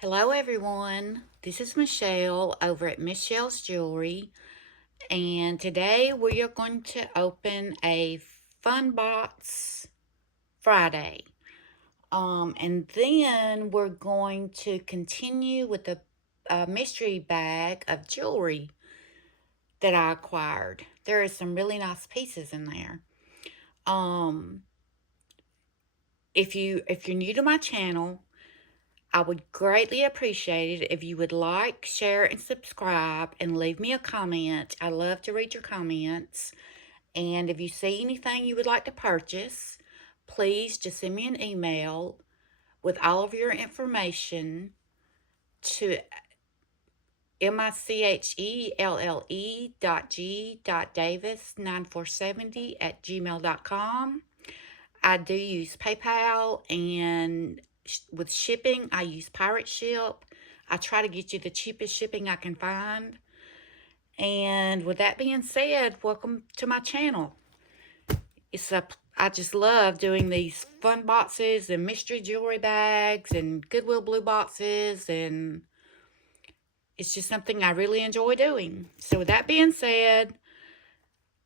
Hello everyone, this is Michelle over at Michelle's Jewelry, and today we are going to open a Funbox Friday. And then we're going to continue with the mystery bag of jewelry that I acquired. There are some really nice pieces in there. Um, if you're new to my channel, I would greatly appreciate it if you would like, share, and subscribe and leave me a comment. I love to read your comments. And if you see anything you would like to purchase, please just send me an email with all of your information to michelle.g.davis9470@gmail.com. I do use PayPal, and with shipping, I use Pirate Ship. I try to get you the cheapest shipping I can find. And with that being said, welcome to my channel. I just love doing these fun boxes and mystery jewelry bags and Goodwill blue boxes, and it's just something I really enjoy doing. So with that being said,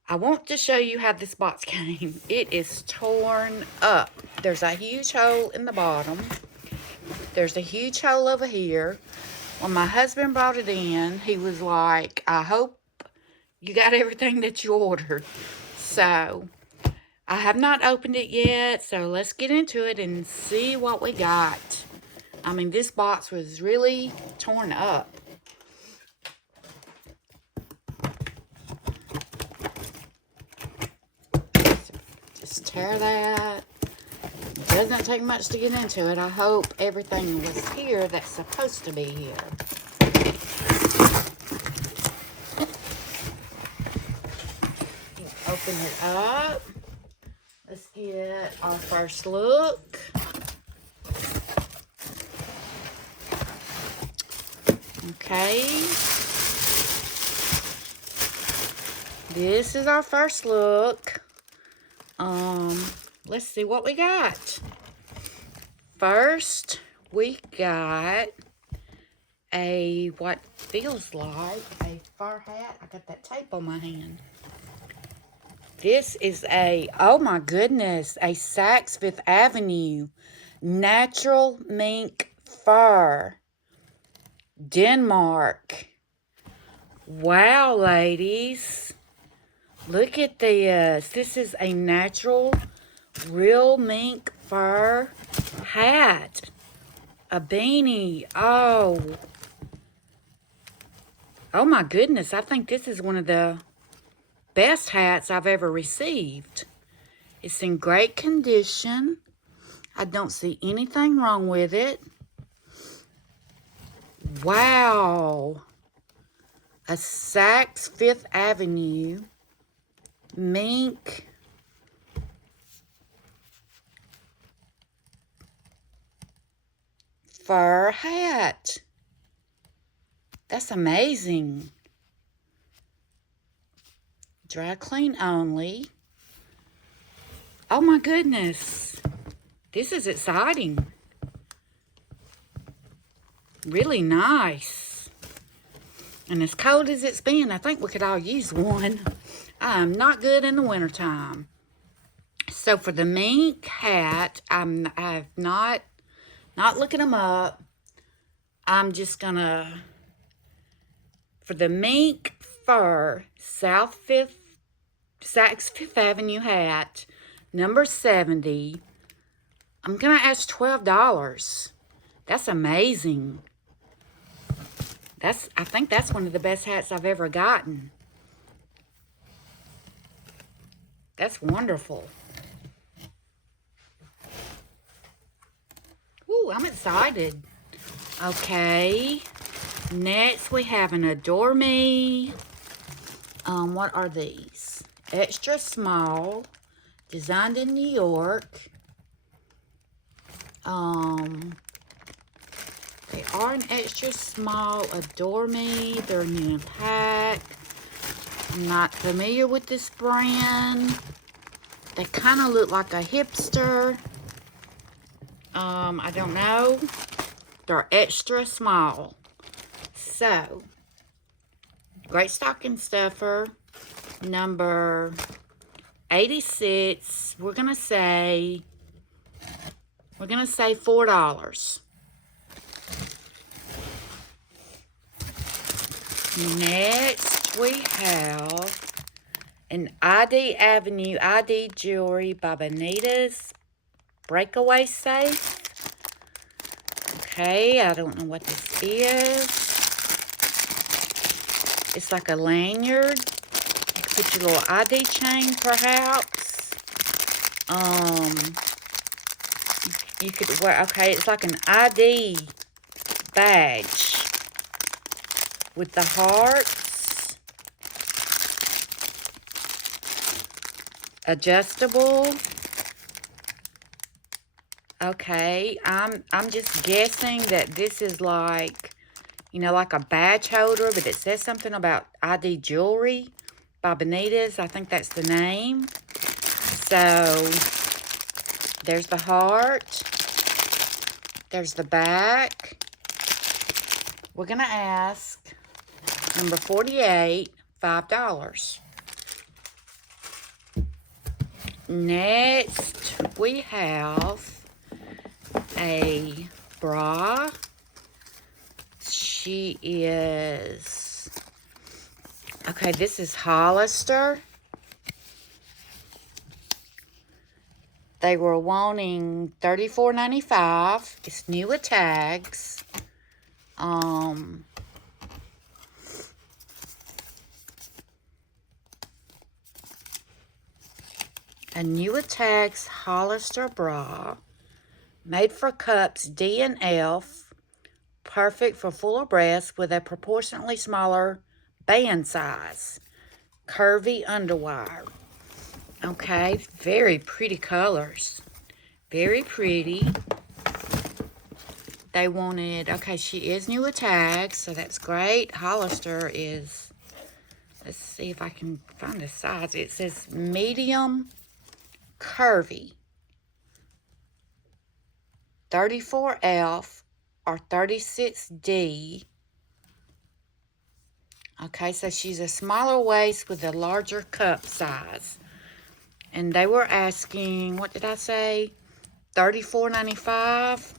I want to show you how this box came. It is torn up. There's a huge hole in the bottom. There's a huge hole over here. When my husband brought it in, he was like, I hope you got everything that you ordered. So I have not opened it yet, so let's get into it and see what we got. I mean, this box was really torn up. Just tear that. It doesn't take much to get into it. I hope everything was here that's supposed to be here. Open it up. Let's get our first look. Okay. This is our first look. Let's see what we got. First, we got what feels like a fur hat. I got that tape on my hand. This is oh my goodness, a Saks Fifth Avenue natural mink fur. Denmark. Wow, ladies. Look at this. This is a natural, real mink fur hat. A beanie. Oh my goodness. I think this is one of the best hats I've ever received. It's in great condition. I don't see anything wrong with it. Wow. A Saks Fifth Avenue mink fur hat. That's amazing. Dry clean only. Oh my goodness. This is exciting. Really nice. And as cold as it's been, I think we could all use one. I am not good in the wintertime. So for the mink hat, I've not looking them up. I'm just gonna, for the mink fur Saks Fifth Avenue hat, number 70, I'm gonna ask $12. That's amazing. I think that's one of the best hats I've ever gotten. That's wonderful. Ooh, I'm excited. Okay. Next, we have an Adore Me. What are these? Extra small. Designed in New York. They are an extra small Adore Me. They're new in pack. I'm not familiar with this brand. They kind of look like a hipster. I don't know. They're extra small. So, great stocking stuffer, number 86. We're gonna say $4. Next, we have an ID Avenue ID Jewelry by Bonita's Breakaway Safe. Okay, I don't know what this is. It's like a lanyard. You could put your little ID chain, perhaps. You could wear, okay, it's like an ID badge with the hearts. Adjustable. Okay, I'm just guessing that this is like, you know, like a badge holder, but it says something about ID Jewelry by Bonita's. I think that's the name. So, there's the heart. There's the back. We're going to ask number 48, $5. Next, we have a bra. She is, okay, this is Hollister. They were wanting $34.95. It's new with tags. A new with tags Hollister bra. Made for cups D and F. Perfect for fuller breasts with a proportionately smaller band size. Curvy underwire. Okay, very pretty colors. Very pretty. They wanted, okay, she is new with tags, so that's great. Hollister is, let's see if I can find the size. It says medium curvy. 34F or 36D. Okay, so she's a smaller waist with a larger cup size. And they were asking, what did I say? $34.95.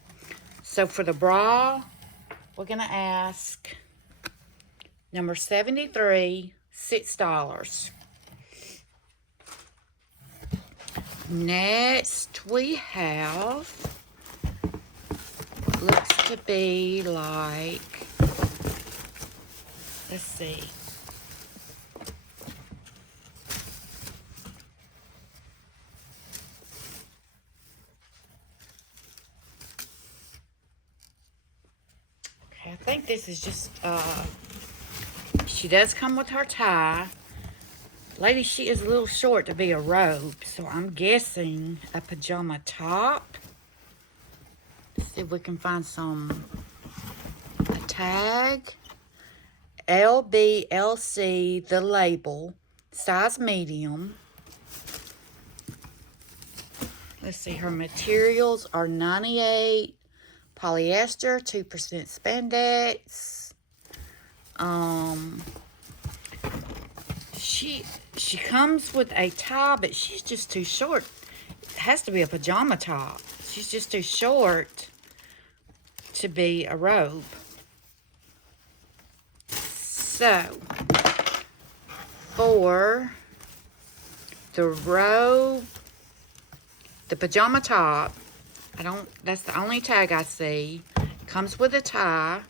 So for the bra, we're going to ask number 73, $6. Next, we have what looks to be like, let's see. Okay, I think this is just, she does come with her tie. Lady, she is a little short to be a robe, so I'm guessing a pajama top. Let's see if we can find a tag. LBLC, the label, size medium. Let's see, her materials are 98 polyester, 2% spandex. She comes with a tie, but she's just too short. It has to be a pajama top. She's just too short to be a robe. So, for the robe, the pajama top, that's the only tag I see. Comes with a tie.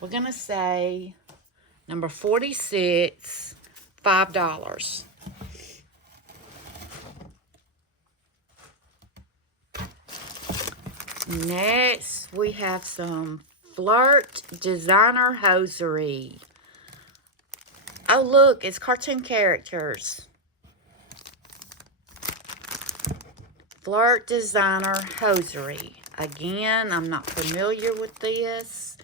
We're going to say number 46, $5. Next, we have some Flirt designer hosiery. Oh, look, it's cartoon characters. Flirt designer hosiery. Again, I'm not familiar with this.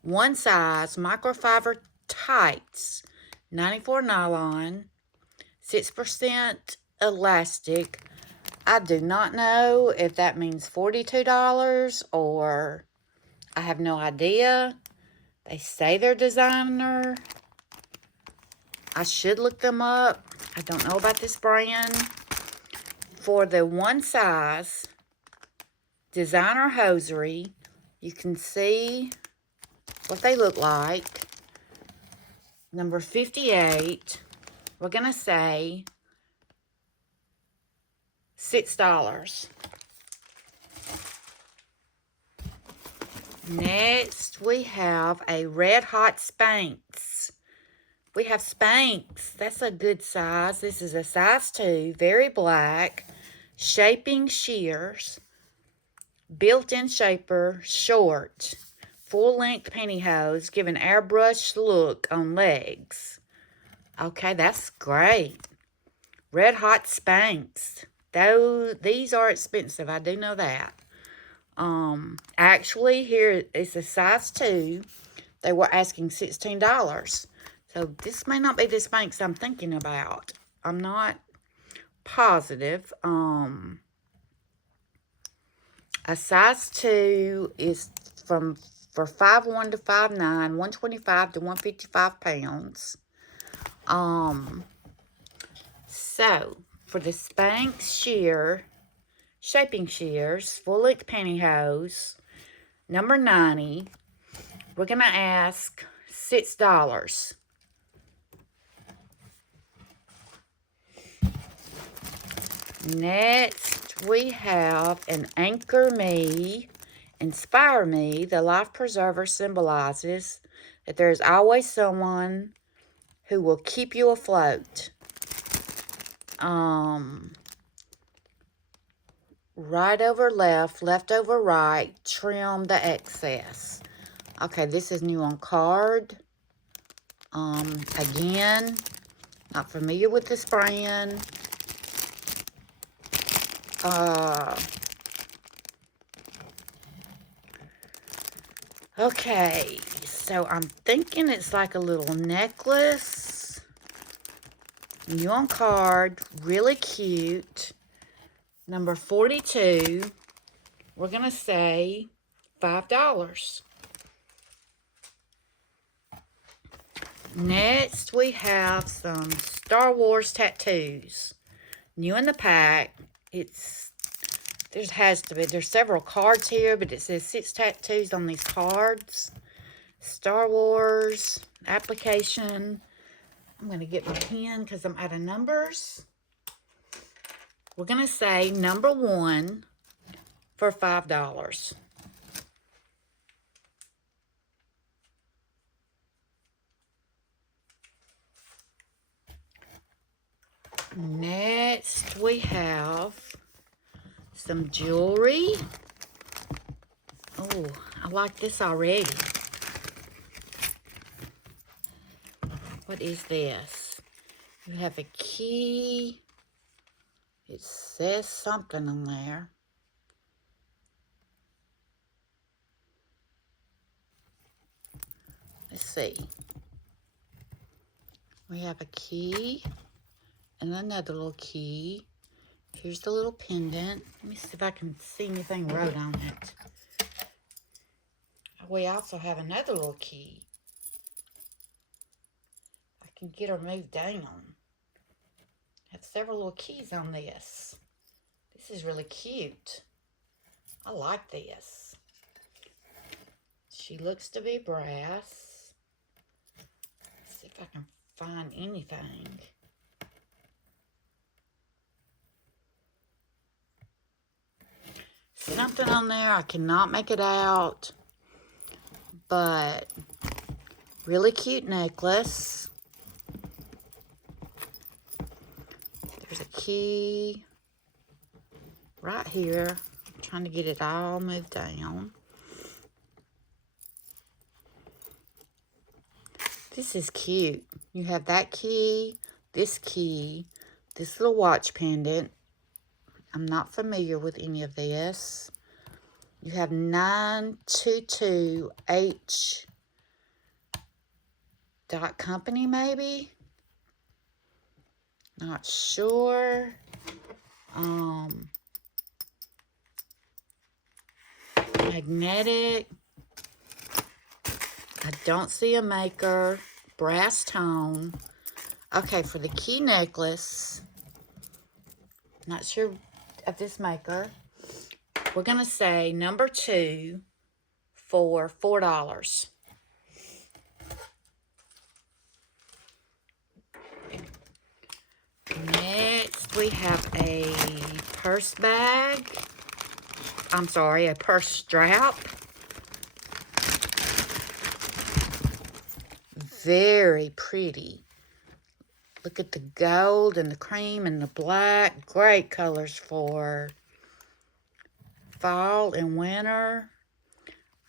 One size, microfiber tights, 94 nylon, 6% elastic. I do not know if that means $42 or I have no idea. They say they're designer. I should look them up. I don't know about this brand. For the one size designer hosiery, you can see what they look like. Number 58, we're going to say $6. Next, we have a Red Hot Spanx. We have Spanx. That's a good size. This is a size 2, very black, shaping shears, built-in shaper, short, full-length pantyhose, give an airbrush look on legs. Okay, that's great. Red Hot Spanx. Though these are expensive, I do know that. Actually, here it's a size 2. They were asking $16. So this may not be the Spanx I'm thinking about. I'm not positive. A size 2 is for 5'1" to 5'9", 125 to 155 pounds. So for the Spanx shaping shears, full-length pantyhose, number 90, we're going to ask $6. Next, we have an Anchor Me, Inspire Me. The life preserver symbolizes that there is always someone who will keep you afloat. Right over left, left over right, trim the excess. Okay, this is new on card. Again, not familiar with this brand. Okay, so I'm thinking it's like a little necklace. New on card, really cute. Number 42, we're going to say $5. Next, we have some Star Wars tattoos. New in the pack. There's several cards here, but it says 6 tattoos on these cards. Star Wars application. I'm going to get my pen because I'm out of numbers. We're going to say number 1 for $5. Next, we have some jewelry. Oh, I like this already. What is this? You have a key. It says something on there. Let's see. We have a key and another little key. Here's the little pendant. Let me see if I can see anything wrote on it. We also have another little key. I can get her moved down. Have several little keys on this. This is really cute. I like this. She looks to be brass. Let's see if I can find anything. Something on there, I cannot make it out. But really cute necklace. There's a key right here. I'm trying to get it all moved down. This is cute. You have that key, this little watch pendant. I'm not familiar with any of this. You have 922H dot company, maybe? Not sure. Magnetic. I don't see a maker. Brass tone. Okay, for the key necklace, not sure of this maker. We're going to say number 2 for $4. Next, we have a purse bag. I'm sorry, a purse strap. Very pretty. Look at the gold and the cream and the black. Great colors for fall and winter.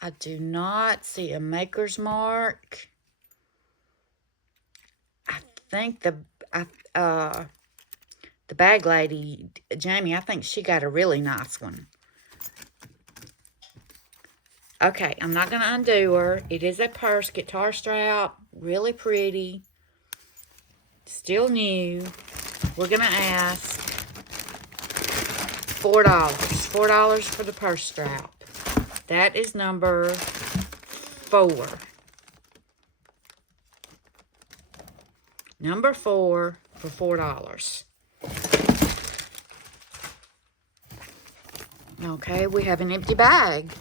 I do not see a maker's mark. I think the bag lady, Jamie, I think she got a really nice one. Okay, I'm not going to undo her. It is a purse guitar strap. Really pretty. Still new. We're going to ask $4. $4 for the purse strap. That is number 4. Number 4 for $4. Okay, we have an empty bag.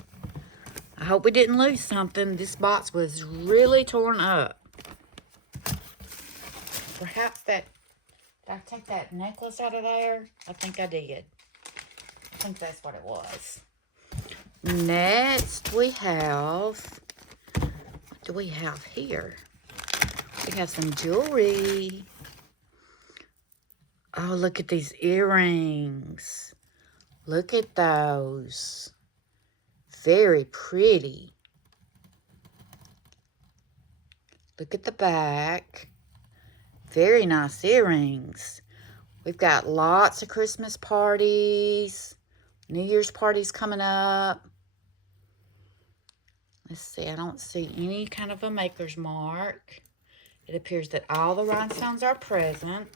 I hope we didn't lose something. This box was really torn up. Perhaps did I take that necklace out of there? I think I did. I think that's what it was. Next, we have, what do we have here? We have some jewelry. Oh, look at these earrings. Look at those. Very pretty. Look at the back. Very nice earrings. We've got lots of Christmas parties, New Year's parties coming up. Let's see, I don't see any kind of a maker's mark. It appears that all the rhinestones are present.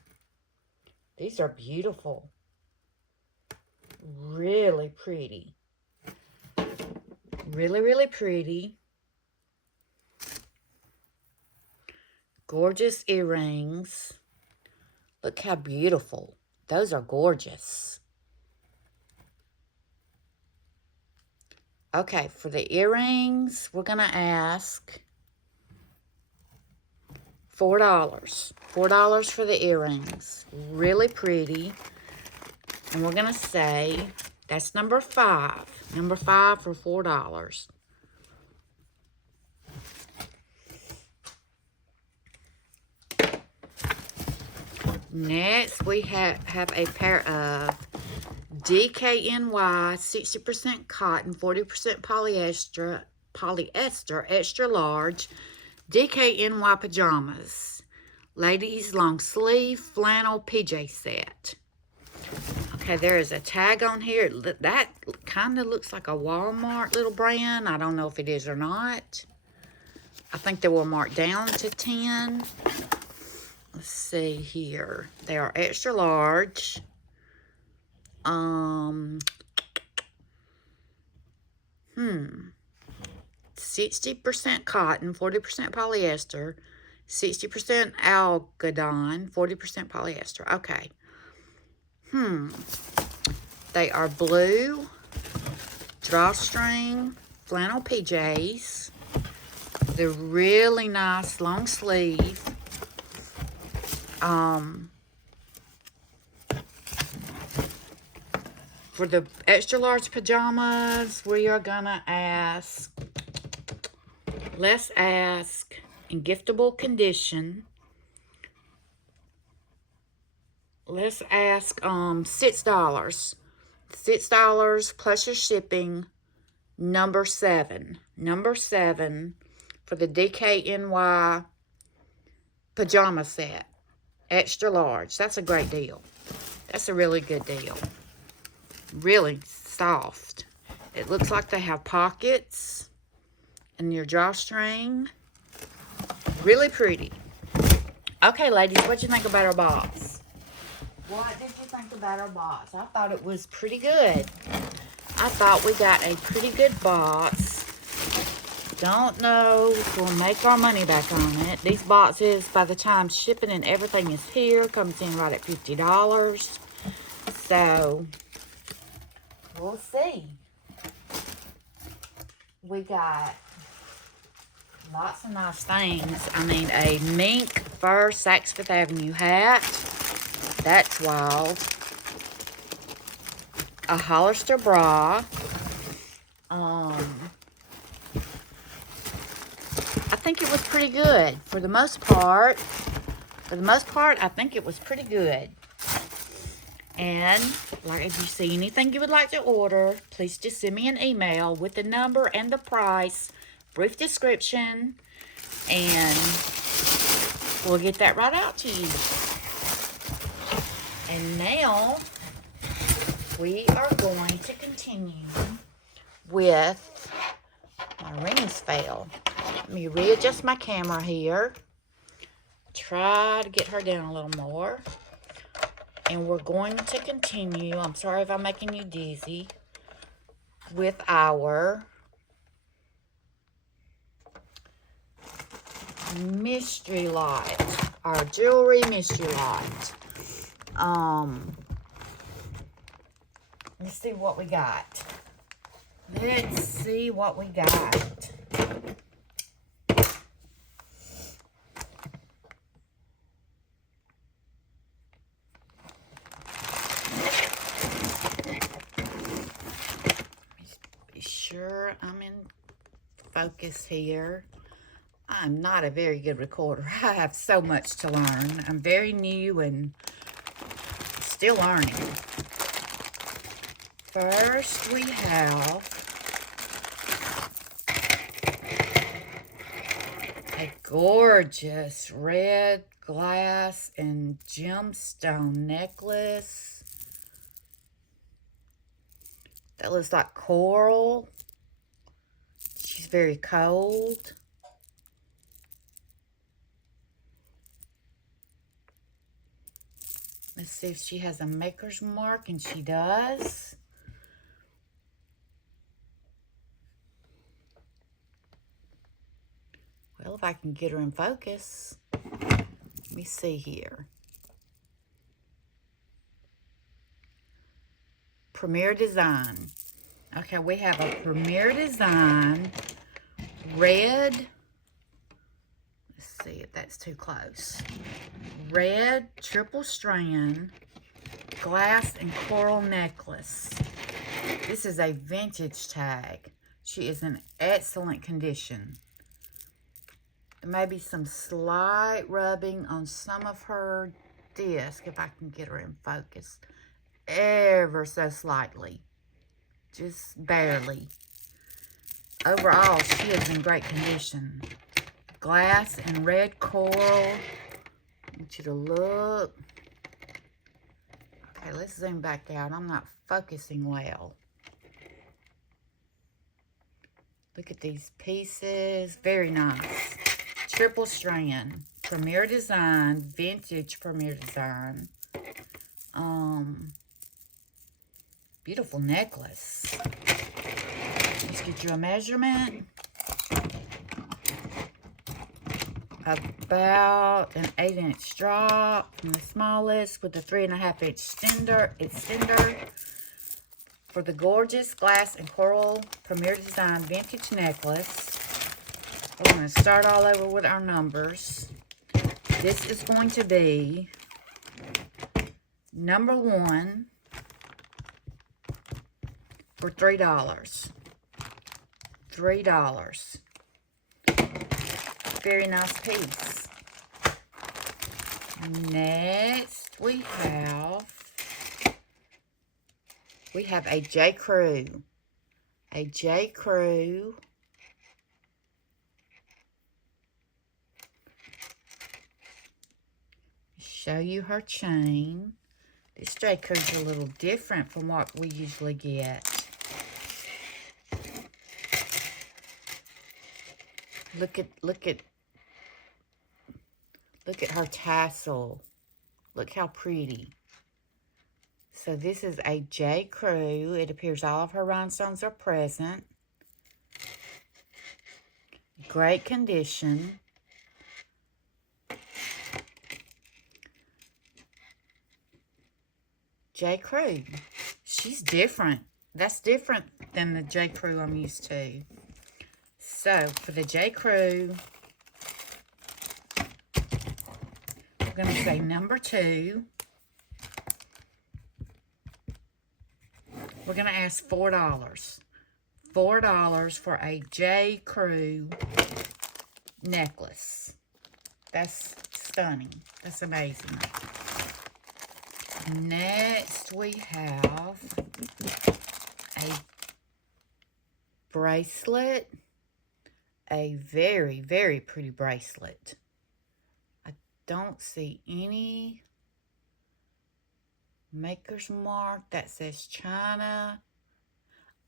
These are beautiful. Really pretty. Really, really pretty. Gorgeous earrings. Look how beautiful. Those are gorgeous. Okay, for the earrings, we're going to ask $4. $4 for the earrings. Really pretty. And we're going to say, that's number 5. Number 5 for $4. Next, we have a pair of DKNY 60% cotton, 40% polyester, extra large, DKNY pajamas. Ladies long sleeve flannel PJ set. Okay, there is a tag on here. That kind of looks like a Walmart little brand. I don't know if it is or not. I think they were marked down to 10. Let's see here. They are extra large. 60% cotton, 40% polyester, 60% algodon, 40% polyester. Okay. They are blue, drawstring, flannel PJs. They're really nice, long sleeve. For the extra large pajamas, we are gonna ask, let's ask in giftable condition. Let's ask $6. $6 plus your shipping. Number 7. Number 7 for the DKNY pajama set. Extra large. That's a great deal. That's a really good deal. Really soft. It looks like they have pockets and your drawstring. Really pretty. Okay, ladies, what do you think about our box? What did you think about our box? I thought it was pretty good. I thought we got a pretty good box. Don't know if we'll make our money back on it. These boxes, by the time shipping and everything is here, comes in right at $50. So, we'll see. We got lots of nice things. I mean, a mink fur Saks Fifth Avenue hat. That's wild. A Hollister bra. I think it was pretty good for the most part. For the most part, I think it was pretty good. And like, if you see anything you would like to order, please just send me an email with the number and the price, brief description, and we'll get that right out to you. And now we are going to continue with my rings fell. Let me readjust my camera here. Try to get her down a little more. And we're going to continue, I'm sorry if I'm making you dizzy, with our mystery lot, our jewelry mystery lot. Let's see what we got. Let's see what we got. Be sure I'm in focus here. I'm not a very good recorder. I have so much to learn. I'm very new and still learning. First, we have a gorgeous red glass and gemstone necklace. That looks like coral. She's very cold. Let's see if she has a maker's mark, and she does. Well, if I can get her in focus. Let me see here. Premier Design. Okay, we have a Premier Design red. Let's see if that's too close. Red triple strand glass and coral necklace. This is a vintage tag. She is in excellent condition. There may be some slight rubbing on some of her disc, if I can get her in focus, ever so slightly, just barely. Overall, she is in great condition. Glass and red coral. I want you to look. Okay, let's zoom back out. I'm not focusing well. Look at these pieces. Very nice. Triple strand. Premier Design. Vintage Premier Design. Beautiful necklace. Let's get you a measurement. About an 8-inch drop from the smallest with a 3.5-inch extender for the gorgeous glass and coral Premier Design vintage necklace. We're going to start all over with our numbers. This is going to be number 1 for $3. $3. Very nice piece. Next, we have a J. Crew. A J. Crew. Show you her chain. This J. Crew's a little different from what we usually get. Look at her tassel. Look how pretty. So this is a J. Crew. It appears all of her rhinestones are present. Great condition. J. Crew. She's different. That's different than the J. Crew I'm used to. So, for the J. Crew, we're going to say number 2. We're going to ask $4. $4 for a J. Crew necklace. That's stunning. That's amazing. Next, we have a bracelet. A very, very pretty bracelet. I don't see any maker's mark that says China.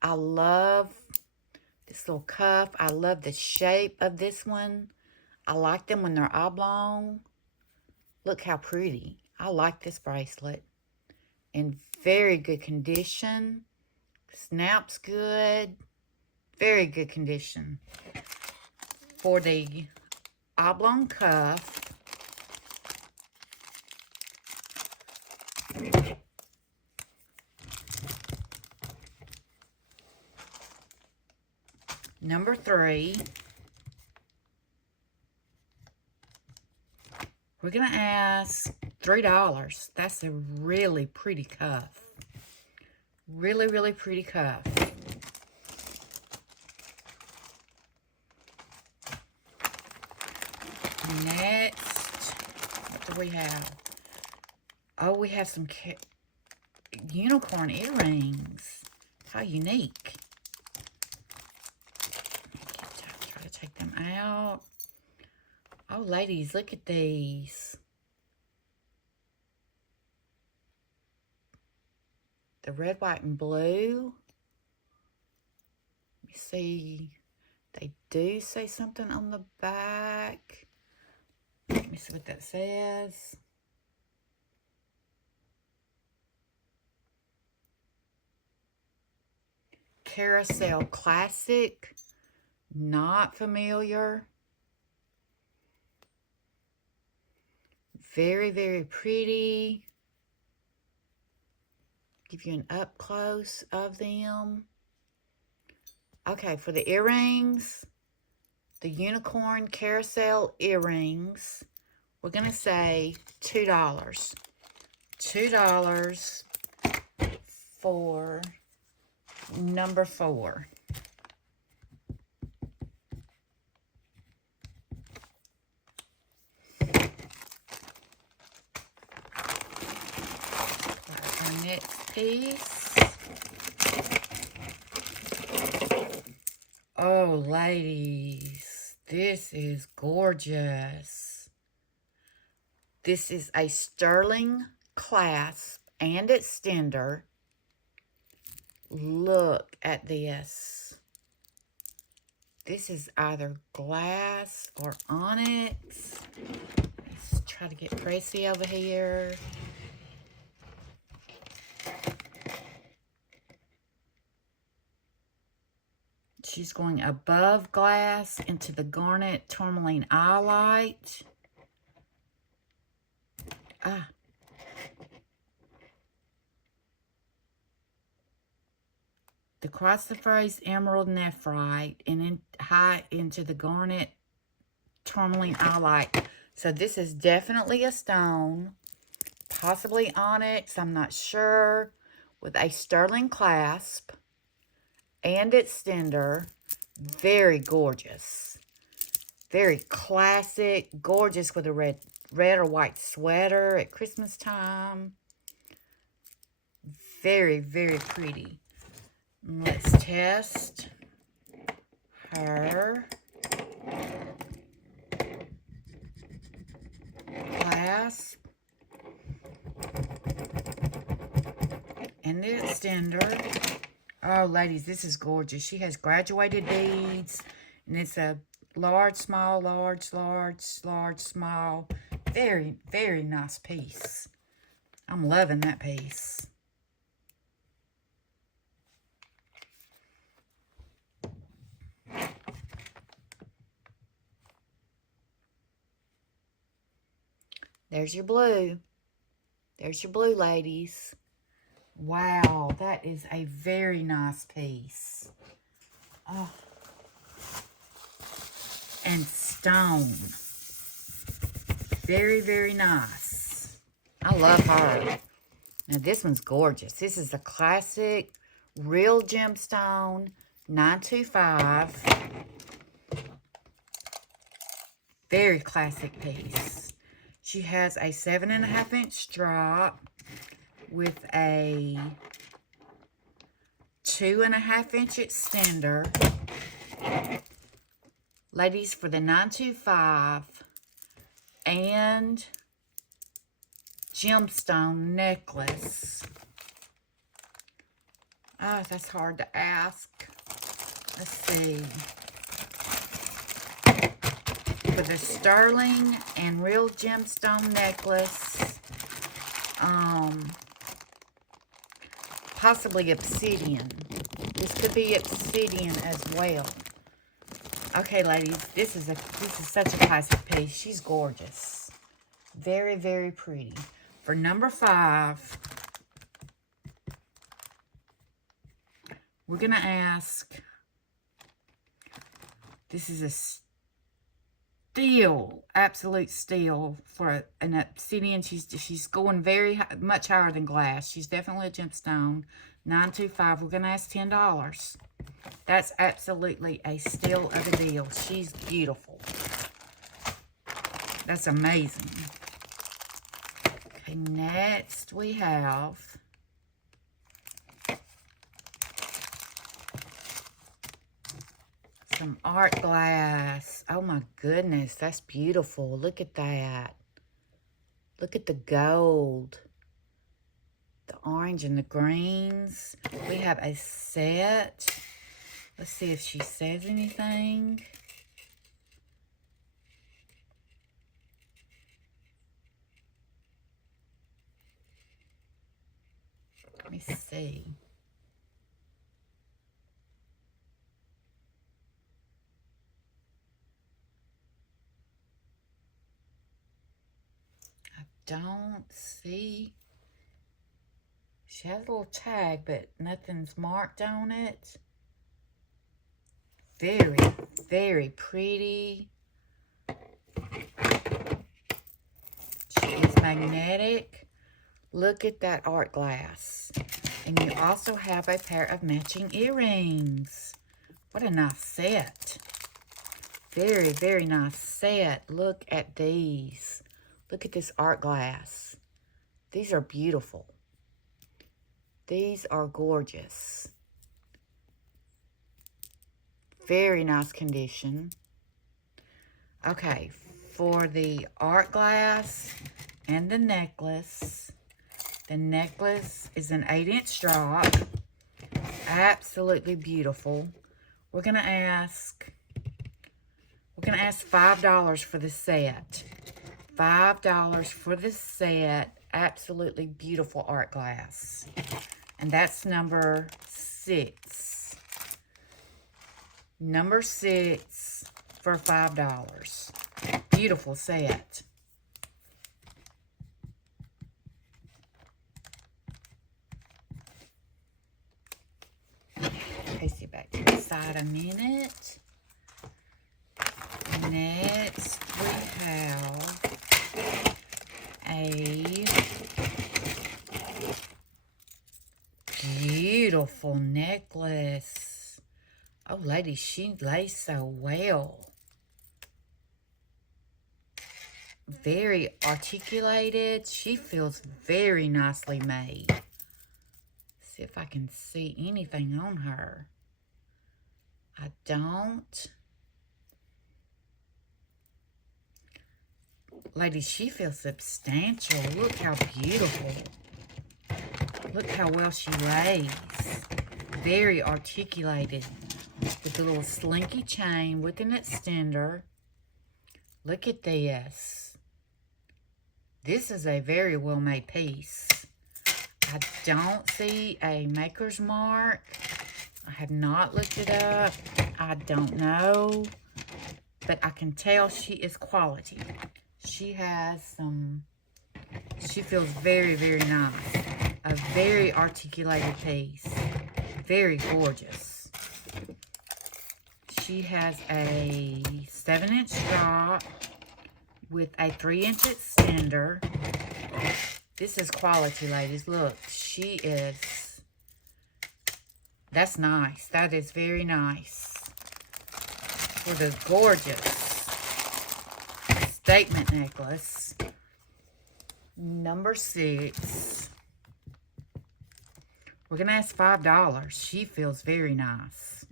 I love this little cuff. I love the shape of this one. I like them when they're oblong. Look how pretty. I like this bracelet. In very good condition. Snaps good. Very good condition. For the oblong cuff, number 3, we're going to ask $3. That's a really pretty cuff. Really, really pretty cuff. Next, what do we have? Oh, we have some unicorn earrings. How unique. Try to take them out. Oh, ladies, look at these. The red, white, and blue. Let me see. They do say something on the back. Let me see what that says. Carousel Classic. Not familiar. Very, very pretty. Give you an up close of them. Okay, for the earrings, the unicorn carousel earrings, we're going to say $2. $2 for number 4. Our next piece. Oh, ladies, this is gorgeous. This is a sterling clasp and extender. Look at this. This is either glass or onyx. Let's try to get Tracy over here. She's going above glass into the garnet tourmaline eyelight. The chrysoprase emerald nephrite and then high into the garnet tourmaline eyelight. So this is definitely a stone, possibly onyx, I'm not sure, with a sterling clasp and extender. Very gorgeous. Very classic, gorgeous with a red or white sweater at Christmas time. Very, very pretty. Let's test her clasp and the extender. Oh, ladies, this is gorgeous. She has graduated beads, and it's a large, small, large, large, large, small. Very, very nice piece. I'm loving that piece. There's your blue. There's your blue, ladies. Wow, that is a very nice piece. Oh. And stone. Very, very nice. I love her. Now, this one's gorgeous. This is a classic real gemstone 925. Very classic piece. She has a 7.5-inch strap with a 2.5-inch extender. Ladies, for the 925 and gemstone necklace. Oh, that's hard to ask. Let's see. For the sterling and real gemstone necklace, possibly obsidian. This could be obsidian as well. Okay, ladies, this is such a classic piece. She's gorgeous. Very, very pretty. For number 5, we're going to ask, this is a steal, absolute steal for an obsidian. She's going much higher than glass. She's definitely a gemstone. 925. We're going to ask $10. That's absolutely a steal of a deal. She's beautiful. That's amazing. Okay, next we have some art glass. Oh my goodness, that's beautiful. Look at that. Look at the gold, the orange and the greens. We have a set. Let's see if she says anything. Let me see. I don't see. She has a little tag, but nothing's marked on it. Very, very pretty. She is magnetic. Look at that art glass. And you also have a pair of matching earrings. What a nice set. Very, very nice set. Look at these. Look at this art glass. These are beautiful. These are gorgeous. Very nice condition. Okay, for the art glass and the necklace is an 8-inch strap. Absolutely beautiful. We're gonna ask $5 for the set. $5 for the set. Absolutely beautiful art glass. And that's number 6. Number 6 for $5. Beautiful set. Paste it back to the side a minute. Next, we have a beautiful necklace. Oh, ladies, she lays so well. Very articulated. She feels very nicely made. See if I can see anything on her. I don't. Ladies, she feels substantial. Look how beautiful. Look how well she lays. Very articulated. With a little slinky chain with an extender. Look at this. This is a very well-made piece. I don't see a maker's mark. I have not looked it up. I don't know. But I can tell she is quality. She has some She feels very, very nice. A very articulated piece. Very gorgeous. She has a 7-inch drop with a 3-inch extender. This is quality, ladies. Look, she is... That's nice. That is very nice. For the gorgeous statement necklace. Number 6. We're going to ask $5. She feels very nice.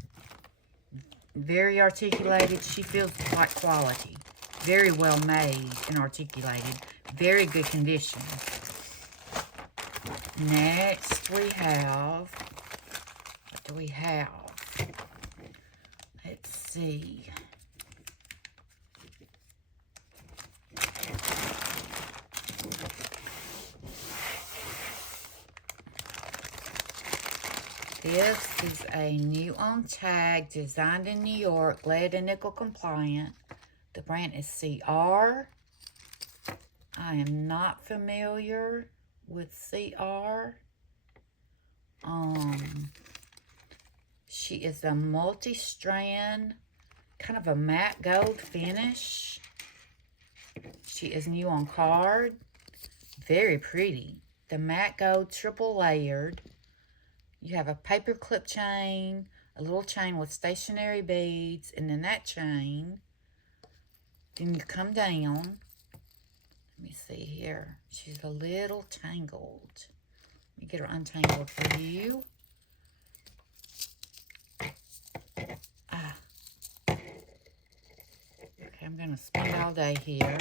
Very articulated. She feels like quality. Very well made and articulated. Very good condition. Next we have... What do we have? Let's see. This is a new on tag, designed in New York, lead and nickel compliant. The brand is CR. I am not familiar with CR. She is a multi-strand, kind of a matte gold finish. She is new on card. Very pretty. The matte gold triple layered. You have a paper clip chain, a little chain with stationary beads, and then that chain. Then you come down. Let me see here. She's a little tangled. Let me get her untangled for you. Okay, I'm going to spend all day here.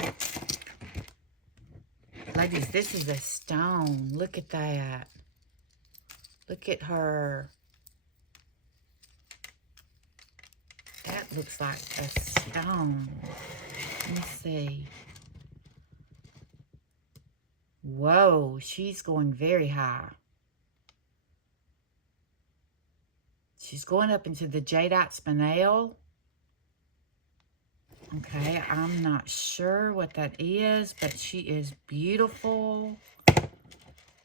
Ladies, this is a stone. Look at that. Look at her. That looks like a stone. Let me see. Whoa, she's going very high. She's going up into the jadeite spinel. Okay, I'm not sure what that is, but she is beautiful.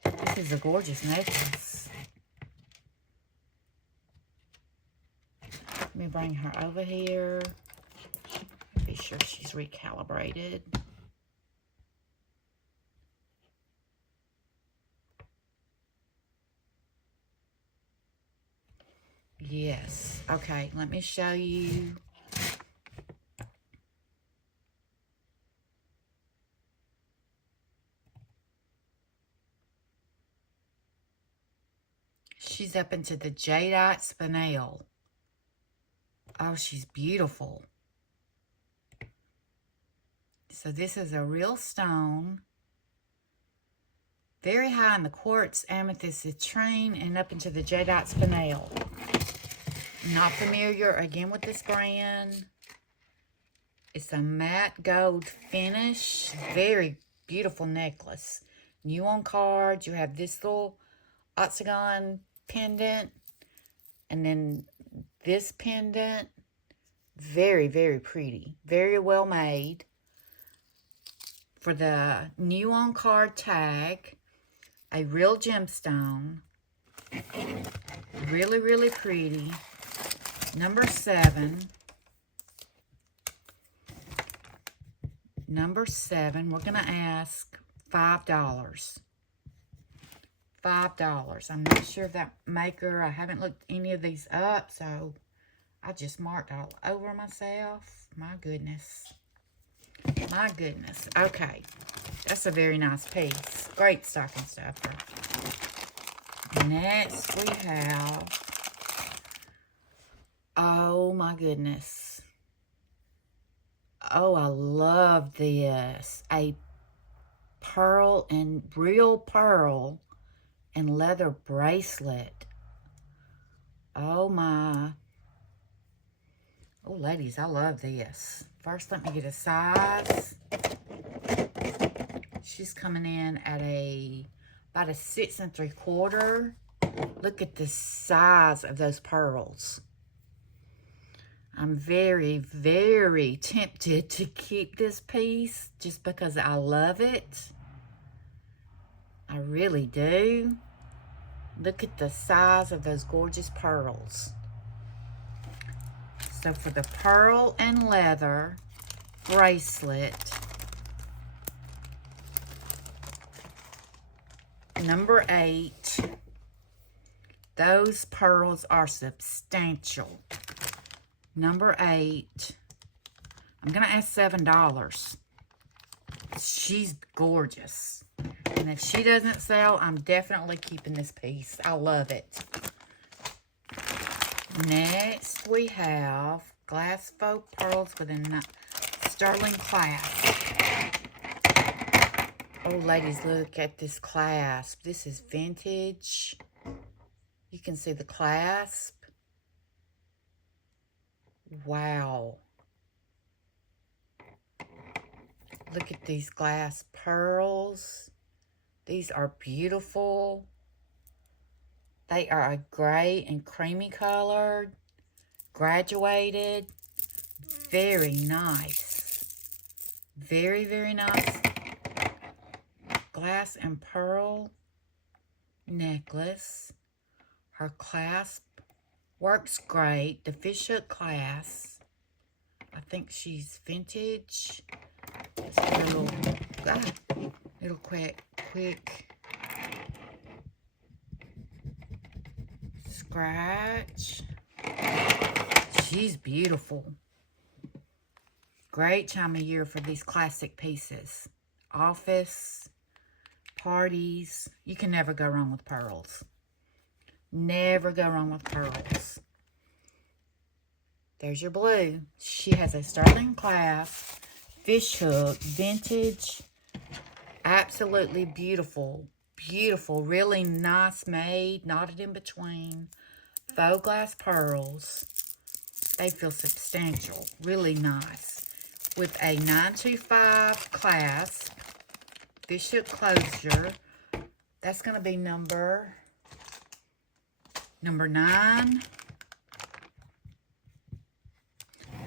This is a gorgeous necklace. Let me bring her over here. Be sure she's recalibrated. Yes. Okay, let me show you. She's up into the jadeite spinel. Oh, she's beautiful. So this is a real stone. Very high in the quartz, amethyst, citrine, and up into the jadeite spinel. Not familiar again with this brand. It's a matte gold finish. Very beautiful necklace. New on card. You have this little octagon pendant. And then this pendant. Very, very pretty. Very well made. For the new on card tag, a real gemstone. Really, really pretty. Number 7. Number 7, we're going to ask $5. $5. I'm not sure of that maker. I haven't looked any of these up, so I just marked all over myself. My goodness. My goodness. Okay. That's a very nice piece. Great stocking stuffer. Next we have... Oh my goodness. Oh, I love this. A pearl and real pearl and leather bracelet. Oh my. Oh, ladies, I love this. First, let me get a size. She's coming in at about a 6 3/4. Look at the size of those pearls. I'm very, very tempted to keep this piece just because I love it. I really do. Look at the size of those gorgeous pearls. So for the pearl and leather bracelet, number 8, those pearls are substantial. Number 8, I'm going to ask $7. She's gorgeous. And if she doesn't sell, I'm definitely keeping this piece. I love it. Next, we have glass faux pearls with a sterling clasp. Oh, ladies, look at this clasp. This is vintage. You can see the clasp. Wow. Look at these glass pearls. These are beautiful. They are a gray and creamy colored, graduated. Very nice. Very, very nice. Glass and pearl necklace. Her clasp works great. The fishhook clasp. I think she's vintage. Let's get a little quick scratch. She's beautiful. Great time of year for these classic pieces. Office, parties. You can never go wrong with pearls. Never go wrong with pearls. There's your blue. She has a sterling clasp, fish hook, vintage. Absolutely beautiful. Beautiful. Really nice made. Knotted in between. Faux glass pearls. They feel substantial. Really nice. With a 925 clasp. Fish hook closure. That's going to be number 9.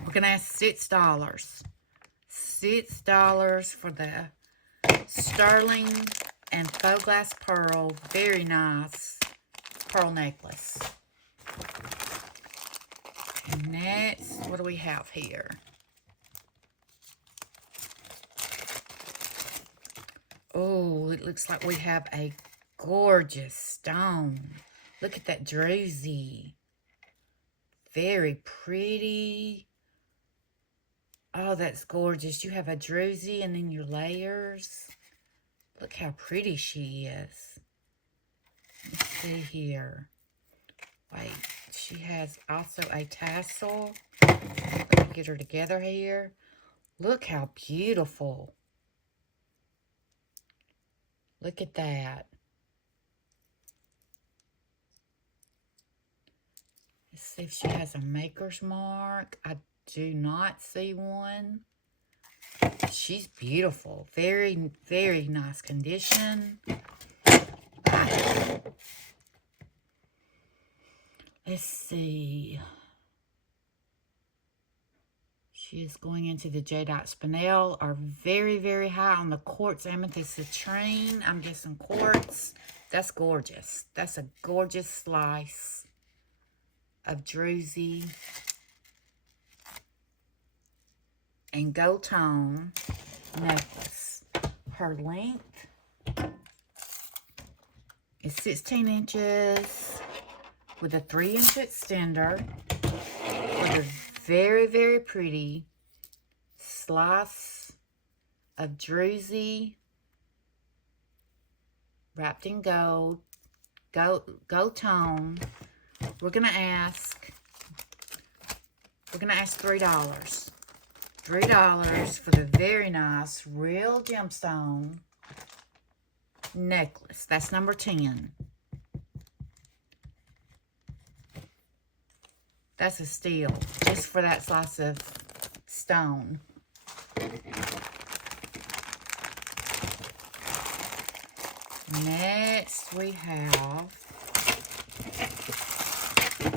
We're going to ask $6. $6 for the sterling and faux glass pearl. Very nice pearl necklace. And next, what do we have here? Oh, it looks like we have a gorgeous stone. Look at that druzy. Very pretty. Oh, that's gorgeous. You have a druzy and then your layers. Look how pretty she is. Let's see here. Wait, she has also a tassel. Let me get her together here. Look how beautiful. Look at that. Let's see if she has a maker's mark. I do not see one. She's beautiful. Very, very nice condition. Let's see. She is going into the jadeite spinel, are very, very high on the quartz amethyst citrine. I'm guessing quartz. That's gorgeous. That's a gorgeous slice of druzy and gold tone necklace. Her length is 16 inches with a 3-inch extender with a very, very pretty slice of druzy wrapped in gold tone. We're gonna ask $3. $3 for the very nice real gemstone necklace. That's number 10. That's a steal just for that slice of stone. Next we have,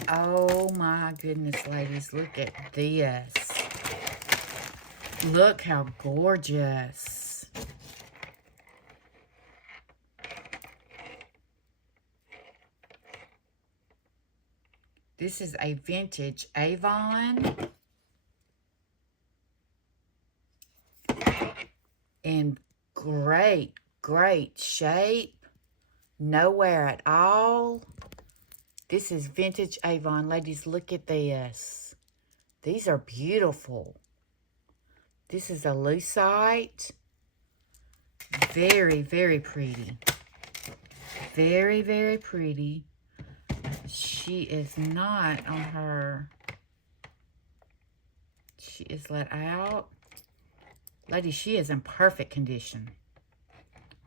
oh my goodness, ladies, look at this. Look how gorgeous. This is a vintage Avon. In great, great shape. No wear at all. This is vintage Avon. Ladies, look at this. These are beautiful. This is a lucite. Very, very pretty. Very, very pretty. She is not on her. She is let out. Ladies, she is in perfect condition.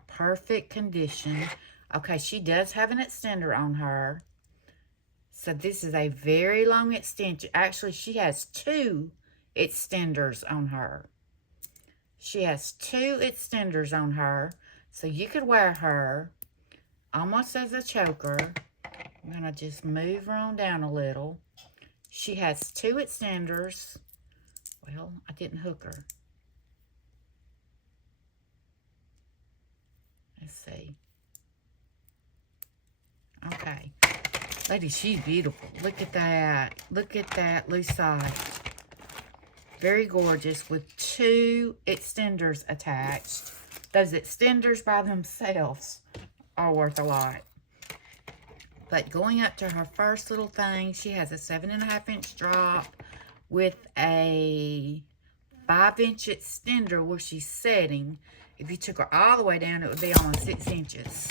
Perfect condition. Okay, she does have an extender on her. So this is a very long extension. Actually, she has 2 extenders on her. She has 2 extenders on her. So you could wear her almost as a choker. I'm going to just move her on down a little. She has 2 extenders. Well, I didn't hook her. Let's see. Okay. Lady, she's beautiful. Look at that. Look at that lucite. Very gorgeous with 2 extenders attached. Those extenders by themselves are worth a lot. But going up to her first little thing, she has a 7.5-inch drop with a 5-inch extender where she's setting. If you took her all the way down, it would be almost 6 inches.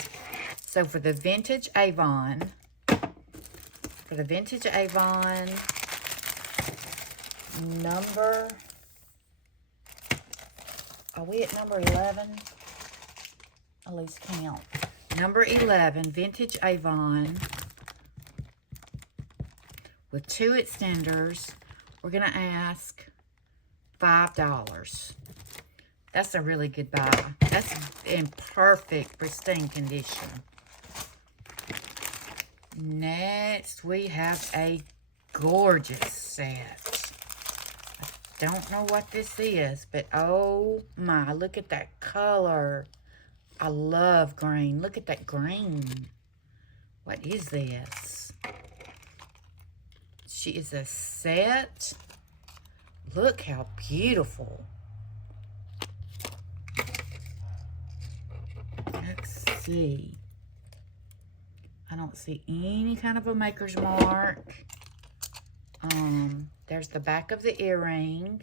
So for the vintage Avon, number, are we at number 11? At least count. Number 11, vintage Avon with 2 extenders. We're going to ask $5. That's a really good buy. That's in perfect, pristine condition. Next, we have a gorgeous set. I don't know what this is, but oh my, look at that color. I love green. Look at that green. What is this? She is a set. Look how beautiful. Let's see. I don't see any kind of a maker's mark. There's the back of the earring.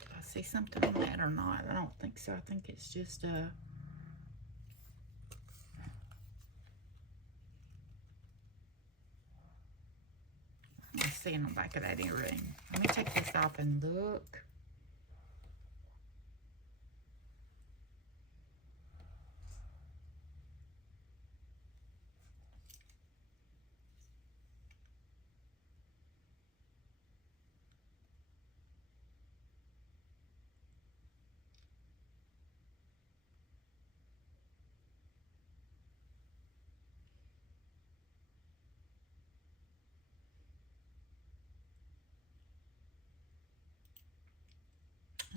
Do I see something on that or not? I don't think so. I think it's just a... Let's see on the back of that earring. Let me take this off and look.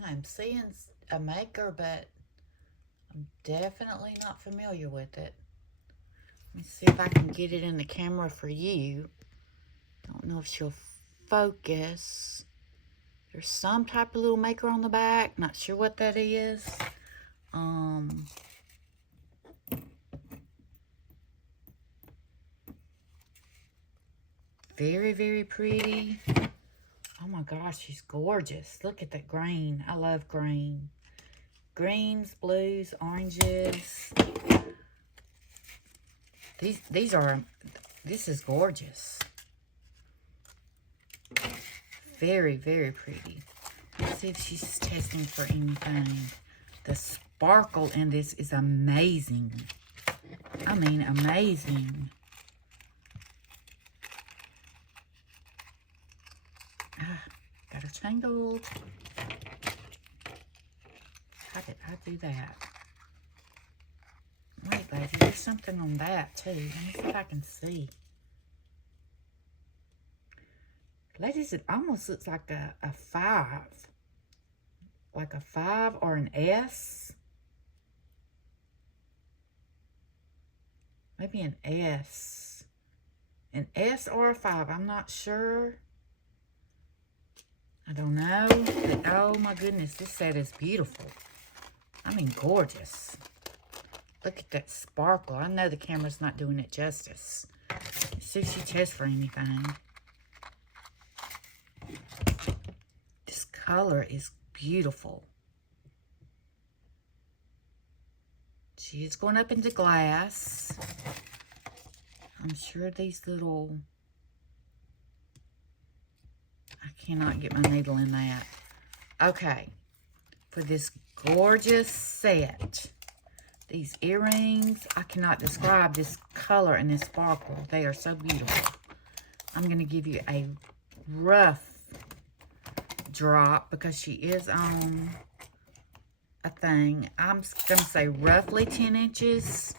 I'm seeing a maker, but I'm definitely not familiar with it. Let me see if I can get it in the camera for you. Don't know if she'll focus. There's some type of little maker on the back. Not sure what that is. Very, very pretty. Oh my gosh, she's gorgeous. Look at that green. I love green. Greens, blues, oranges. This is gorgeous. Very, very pretty. Let's see if she's testing for anything. The sparkle in this is amazing. I mean, amazing. Got her tangled. How did I do that? Wait, lady, there's something on that too. Let me see if I can see. Ladies, it almost looks like a 5. Like a 5 or an S. Maybe an S. An S or a 5. I'm not sure. I don't know. But oh my goodness, this set is beautiful. I mean, gorgeous. Look at that sparkle. I know the camera's not doing it justice. Sushi chest for anything. This color is beautiful. She is going up into glass. I'm sure these little... I cannot get my needle in that. Okay. For this gorgeous set. These earrings, I cannot describe this color and this sparkle. They are so beautiful. I'm going to give you a rough drop because she is on a thing. I'm going to say roughly 10 inches.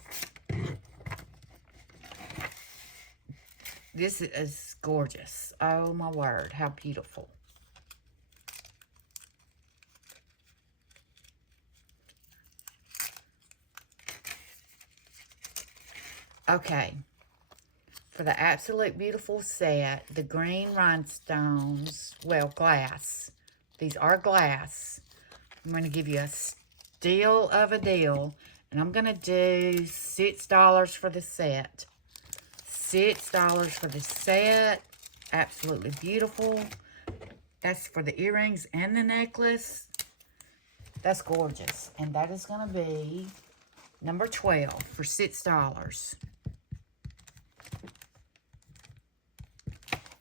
This is gorgeous. Oh my word, how beautiful. Okay, for the absolute beautiful set, the green rhinestones, well, glass. These are glass. I'm going to give you a steal of a deal, and I'm going to do $6 for the set. $6 for the set. Absolutely beautiful. That's for the earrings and the necklace. That's gorgeous. And that is going to be number 12 for $6.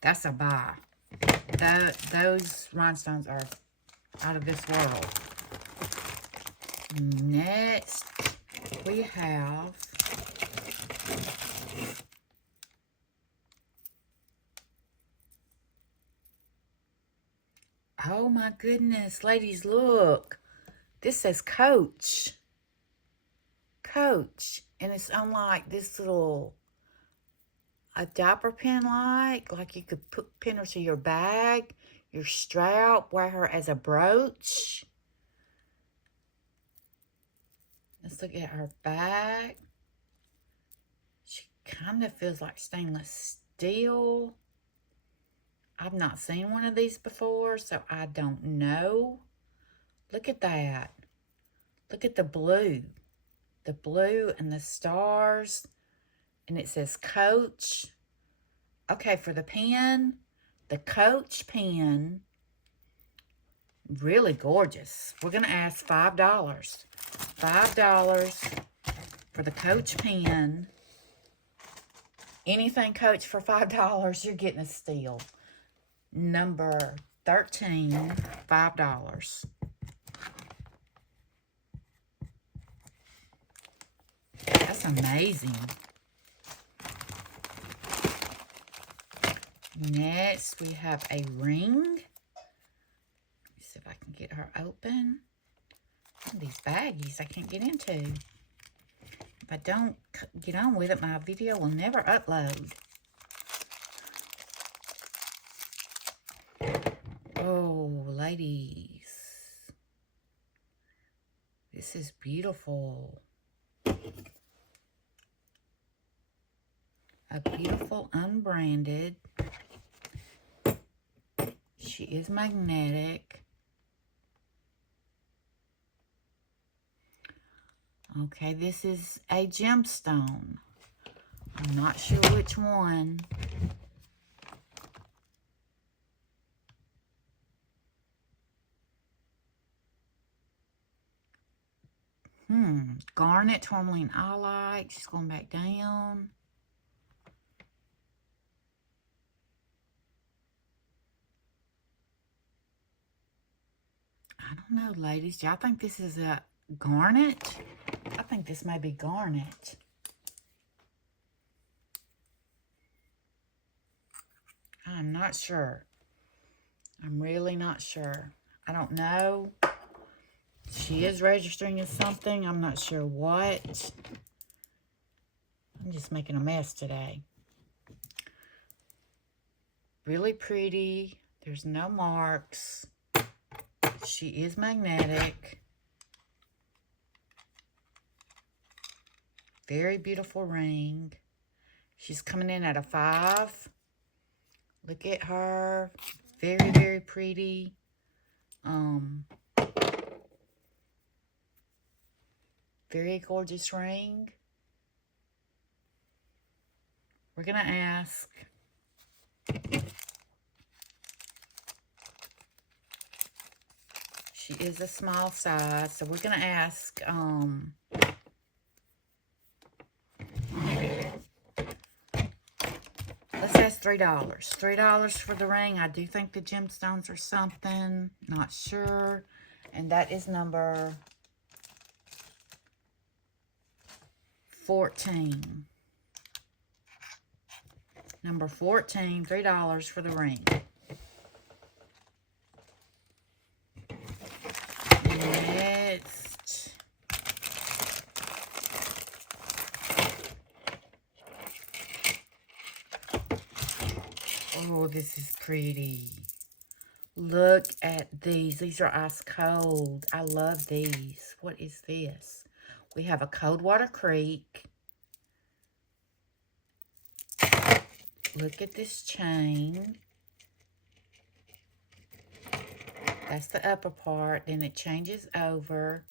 That's a buy. Those rhinestones are out of this world. Next, we have oh my goodness, ladies, look. This says Coach. Coach. And it's on like this little a diaper pin like you could pin her to your bag, your strap, wear her as a brooch. Let's look at her back. She kind of feels like stainless steel. I've not seen one of these before, so I don't know. Look at that. Look at the blue. The blue and the stars. And it says Coach. Okay, for the pen, the Coach pen, really gorgeous. We're going to ask $5. $5 for the Coach pen. Anything Coach for $5, you're getting a steal. Number 13, $5. That's amazing. Next, we have a ring. Let me see if I can get her open. These baggies I can't get into. If I don't get on with it, my video will never upload. Oh, ladies. This is beautiful. A beautiful unbranded. She is magnetic. Okay, this is a gemstone. I'm not sure which one. Garnet, tourmaline eye. She's going back down. I don't know, ladies. Do y'all think this is a garnet? I think this may be garnet. I'm not sure. I'm really not sure. I don't know. She is registering as something. I'm not sure what. I'm just making a mess today. Really pretty. There's no marks. She is magnetic. Very beautiful ring. She's coming in at a 5. Look at her. Very, very pretty. Very gorgeous ring. We're going to ask she is a small size, so we're going to ask let's ask $3. $3 for the ring. I do think the gemstones are something. Not sure. And that is number 14. Number 14, $3 for the ring. Next. Oh, this is pretty. Look at these. These are ice cold. I love these. What is this? We have a Coldwater Creek. Look at this chain. That's the upper part. Then it changes over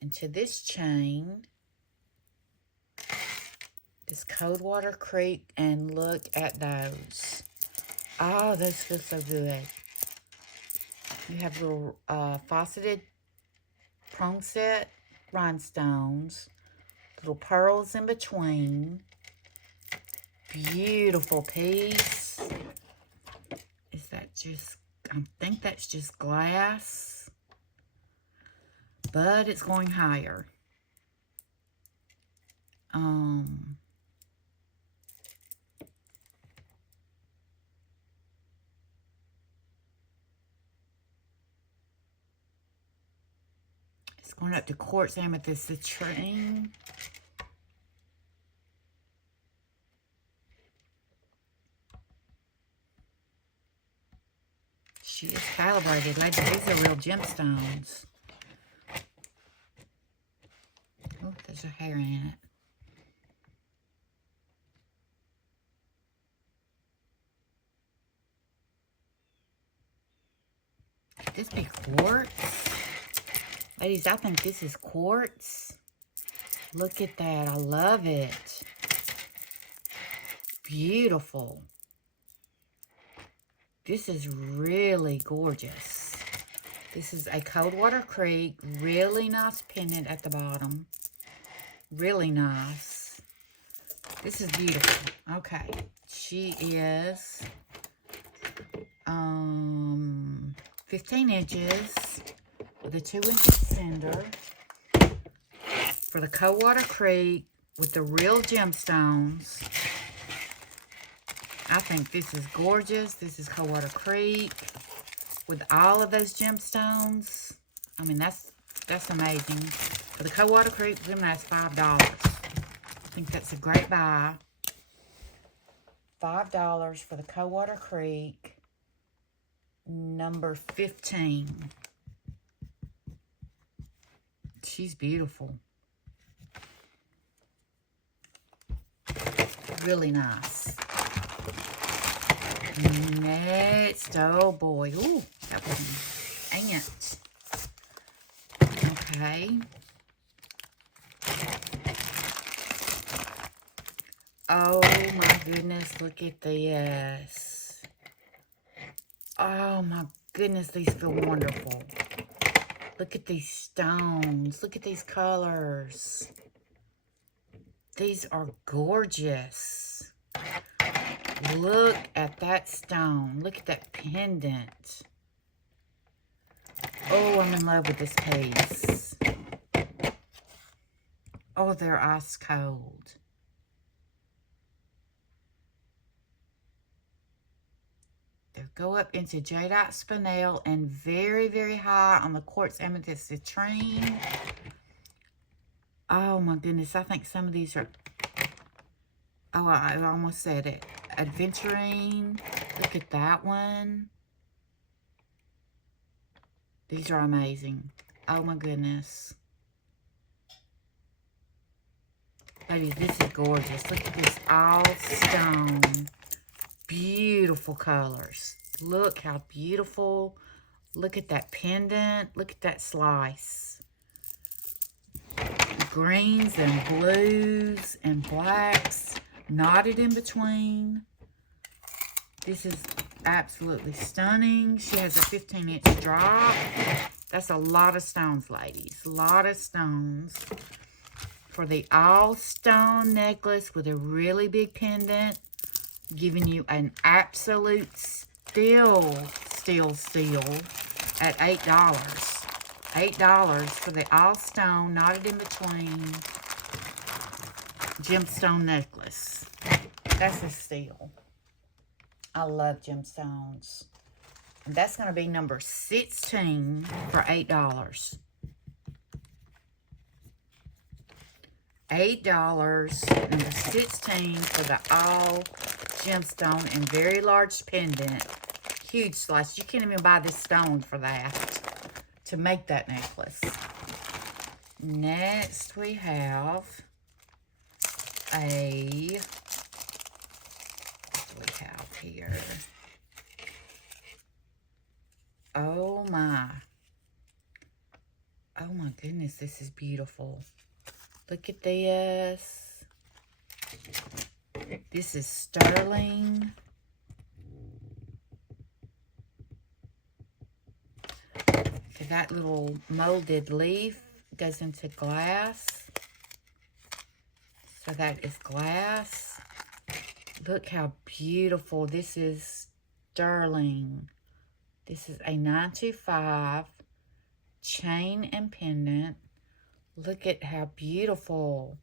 into this chain. This Coldwater Creek. And look at those. Oh, those feel so good. You have little faceted prong set rhinestones. Little pearls in between. Beautiful piece. Is that just, I think that's just glass. But it's going higher. It's going up to quartz amethyst citrine. She is calibrated, ladies. These are real gemstones. Oh, there's a hair in it. Could this be quartz? Ladies, I think this is quartz. Look at that. I love it. Beautiful. This is really gorgeous. This is a Coldwater Creek. Really nice pendant at the bottom. Really nice. This is beautiful. Okay. She is 15 inches with a 2-inch cinder for the Coldwater Creek with the real gemstones. I think this is gorgeous. This is Coldwater Creek with all of those gemstones. I mean, that's amazing. For the Coldwater Creek, we're going to ask $5. I think that's a great buy. $5 for the Coldwater Creek, number 15. She's beautiful. Really nice. Next, oh boy. Ooh, that was an ant. Okay. Oh my goodness, look at this. Oh my goodness, these feel wonderful. Look at these stones. Look at these colors. These are gorgeous. Look at that stone. Look at that pendant. Oh, I'm in love with this piece. Oh, they're ice cold. They go up into jadeite spinel and very, very high on the quartz amethyst citrine. Oh my goodness, I think some of these are, oh, I almost said it. Adventurine. Look at that one. These are amazing. Oh my goodness. Ladies, this is gorgeous. Look at this all stone. Beautiful colors. Look how beautiful. Look at that pendant. Look at that slice. Greens and blues and blacks knotted in between. This is absolutely stunning. She has a 15-inch drop. That's a lot of stones, ladies. A lot of stones. For the all-stone necklace with a really big pendant, giving you an absolute steal at $8. $8 for the all-stone, knotted in between gemstone necklace. That's a steal. I love gemstones. And that's going to be number 16 for $8. $8, number 16 for the all gemstone and very large pendant. Huge slice. You can't even buy this stone for that, to make that necklace. Next we have a, what do we have here? Oh my goodness, this is beautiful. Look at this. This is sterling. Okay, that little molded leaf goes into glass. So that is glass. Look how beautiful. This is sterling. This is a 925 chain and pendant. Look at how beautiful.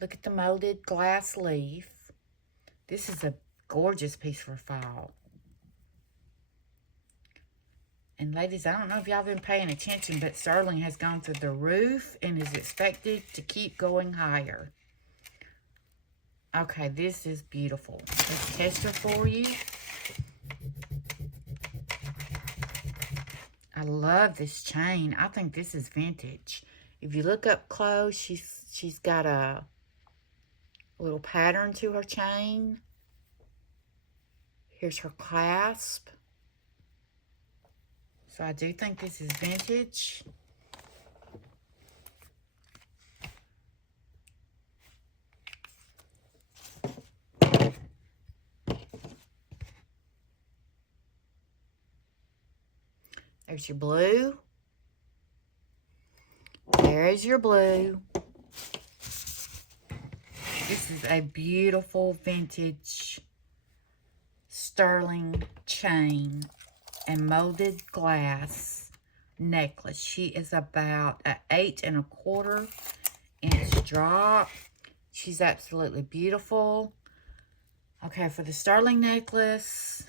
Look at the molded glass leaf. This is a gorgeous piece for fall. And ladies, I don't know if y'all been paying attention, but sterling has gone through the roof and is expected to keep going higher. Okay, this is beautiful. Let's test her for you. I love this chain. I think this is vintage. If you look up close, she's got a little pattern to her chain. Here's her clasp. So I do think this is vintage. There's your blue. There's your blue. This is a beautiful vintage sterling chain and molded glass necklace. She is about an 8¼ inch drop. She's absolutely beautiful. Okay, for the sterling necklace,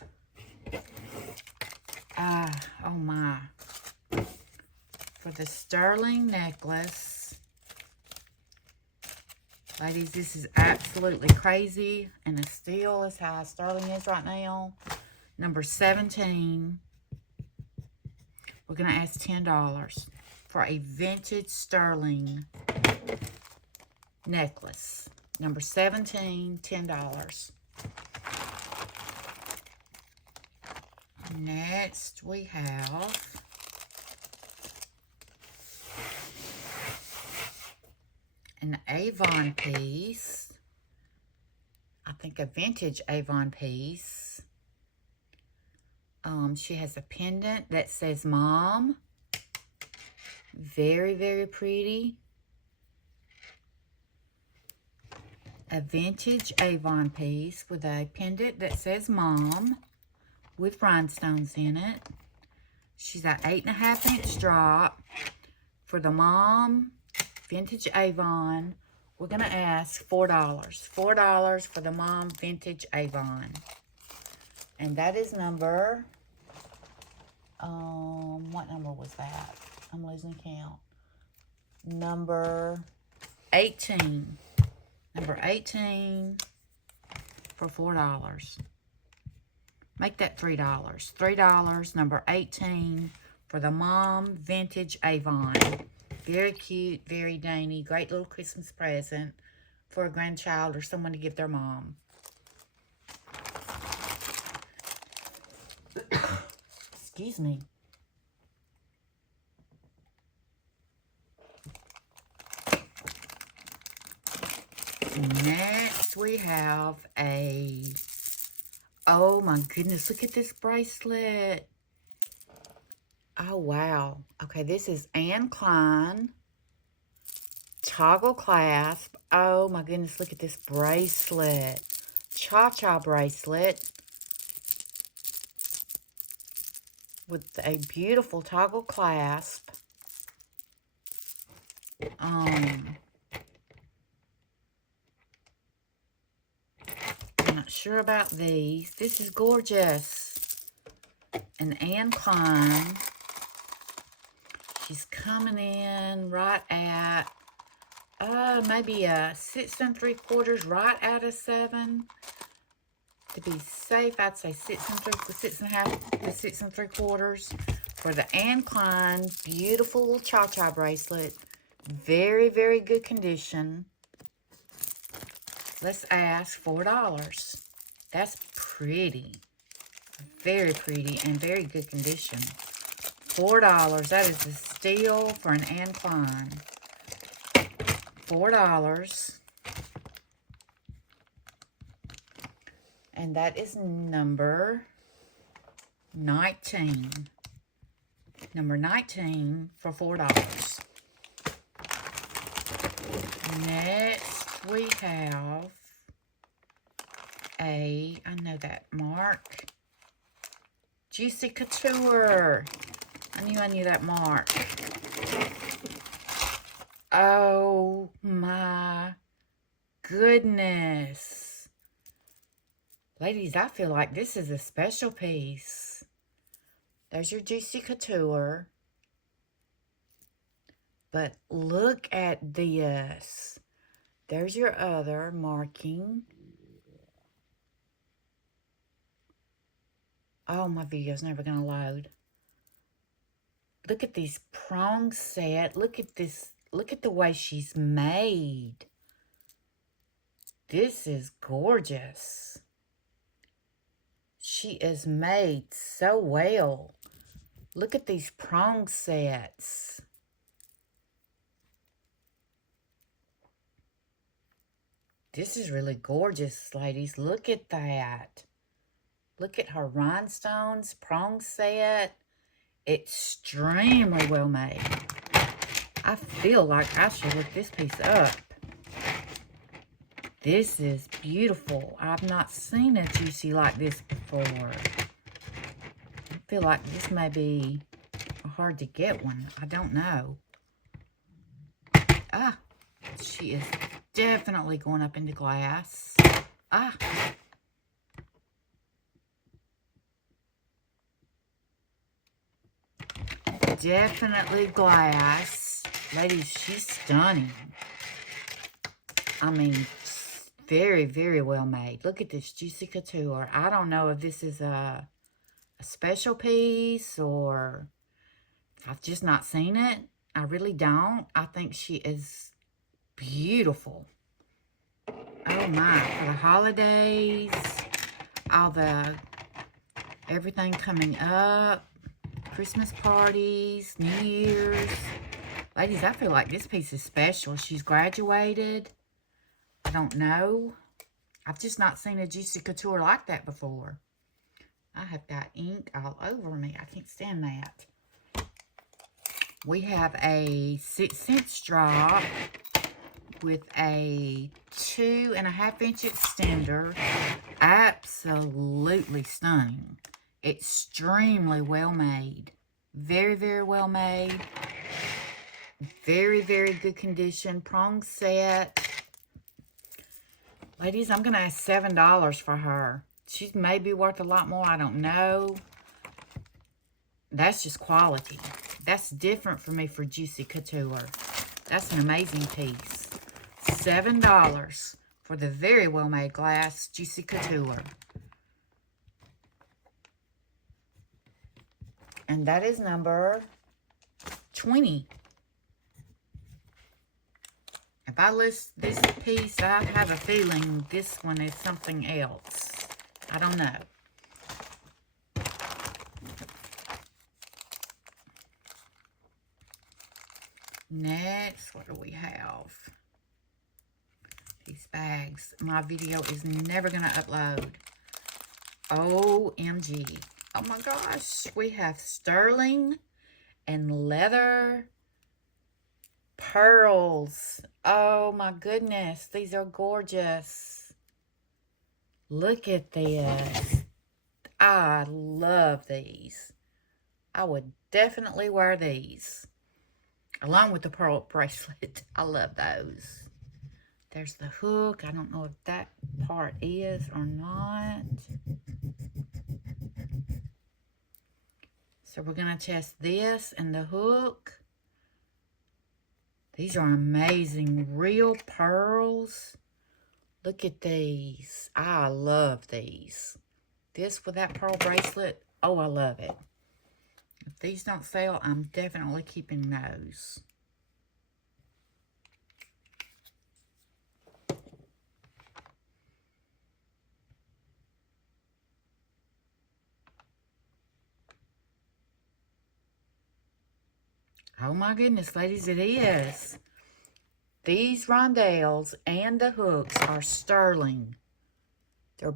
oh my. For the sterling necklace, ladies, this is absolutely crazy and a steal is how sterling is right now. Number 17, we're going to ask $10 for a vintage sterling necklace. Number 17, $10. Next, we have an Avon piece. I think a vintage Avon piece. She has a pendant that says Mom. Very, very pretty. A vintage Avon piece with a pendant that says Mom with rhinestones in it. She's an 8½ inch drop. For the Mom vintage Avon, we're going to ask $4. $4 for the Mom vintage Avon. And that is number, what number was that? I'm losing count. Number 18. Number 18 for $4. Make that $3. $3, number 18 for the Mom vintage Avon. Very cute, very dainty, great little Christmas present for a grandchild or someone to give their mom. Excuse me. Next, we have a... Oh, my goodness. Look at this bracelet. Oh, wow. Okay, this is Anne Klein. Toggle clasp. Oh, my goodness. Look at this bracelet. Cha-cha bracelet. With a beautiful toggle clasp. I'm not sure about these. This is gorgeous. An Anne Klein. She's coming in right at, maybe a 6 3/4, right out of 7. To be safe, I'd say 6 1/2 to 6 3/4 for the Anne Klein beautiful cha-cha bracelet. Very, very good condition. Let's ask $4. That's pretty. Very pretty and very good condition. $4. That is a steal for an Anne Klein. $4. And that is number 19. Number 19 for $4. Next, we have I know that mark. Juicy Couture. I knew that mark. Oh my goodness. Ladies, I feel like this is a special piece. There's your Juicy Couture. But look at this. There's your other marking. Oh, my video's never going to load. Look at these prong set. Look at this. Look at the way she's made. This is gorgeous. She is made so well. Look at these prong sets. This is really gorgeous, ladies. Look at that. Look at her rhinestones, prong set. Extremely well made. I feel like I should look this piece up. This is beautiful. I've not seen a juicy like this before. I feel like this may be a hard to get one. I don't know. Ah, she is definitely going up into glass. Ah. Definitely glass. Ladies, she's stunning. I mean, very, very well made. Look at this Juicy Couture. I don't know if this is a special piece or I've just not seen it. I really don't. I think she is beautiful. Oh my, for the holidays, all the, everything coming up, Christmas parties, New Year's. Ladies, I feel like this piece is special. She's graduated. I don't know. I've just not seen a Juicy Couture like that before. I have got ink all over me. I can't stand that. We have a 6-inch strap with a 2.5-inch extender. Absolutely stunning. Extremely well made. Very, very well made. Very, very good condition. Prong set. Ladies, I'm going to ask $7 for her. She may be worth a lot more. I don't know. That's just quality. That's different for me for Juicy Couture. That's an amazing piece. $7 for the very well-made glass Juicy Couture. And that is number 20. A If I list this piece, I have a feeling this one is something else. I don't know. Next, what do we have? These bags. My video is never going to upload. OMG. Oh my gosh. We have sterling and leather pearls. Oh my goodness. These are gorgeous. Look at this. I love these. I would definitely wear these. Along with the pearl bracelet. I love those. There's the hook. I don't know if that part is or not. So we're going to test this and the hook. These are amazing. Real pearls. Look at these. I love these. This with that pearl bracelet. Oh, I love it. If these don't sell, I'm definitely keeping those. Oh my goodness, ladies, it is. These rondelles and the hooks are sterling. They're,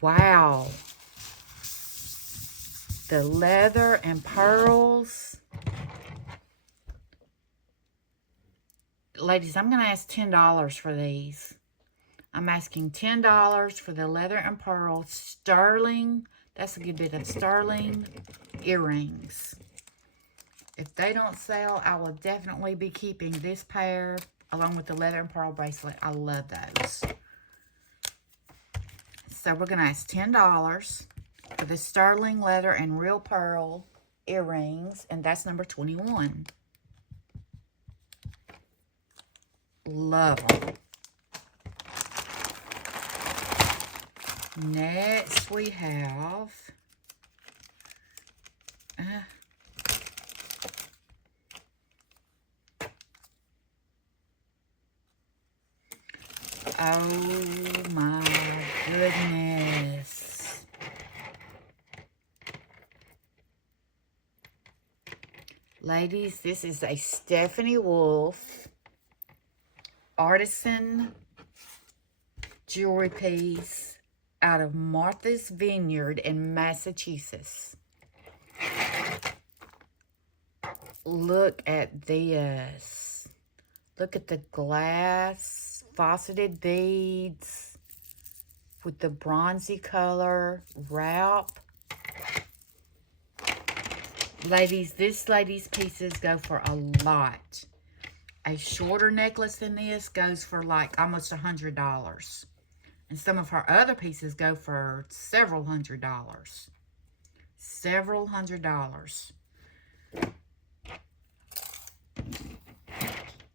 wow. The leather and pearls. Ladies, I'm going to ask $10 for these. I'm asking $10 for the leather and pearl sterling. That's a good bit of sterling earrings. If they don't sell, I will definitely be keeping this pair along with the leather and pearl bracelet. I love those. So we're going to ask $10 for the sterling leather and real pearl earrings. And that's number 21. Love them. Next we have... oh my goodness. Ladies, this is a Stephanie Wolf artisan jewelry piece out of Martha's Vineyard in Massachusetts. Look at this. Look at the glass, faceted beads with the bronzy color wrap. Ladies, this lady's pieces go for a lot. A shorter necklace than this goes for like almost $100. And some of her other pieces go for several $100s. Several $100s.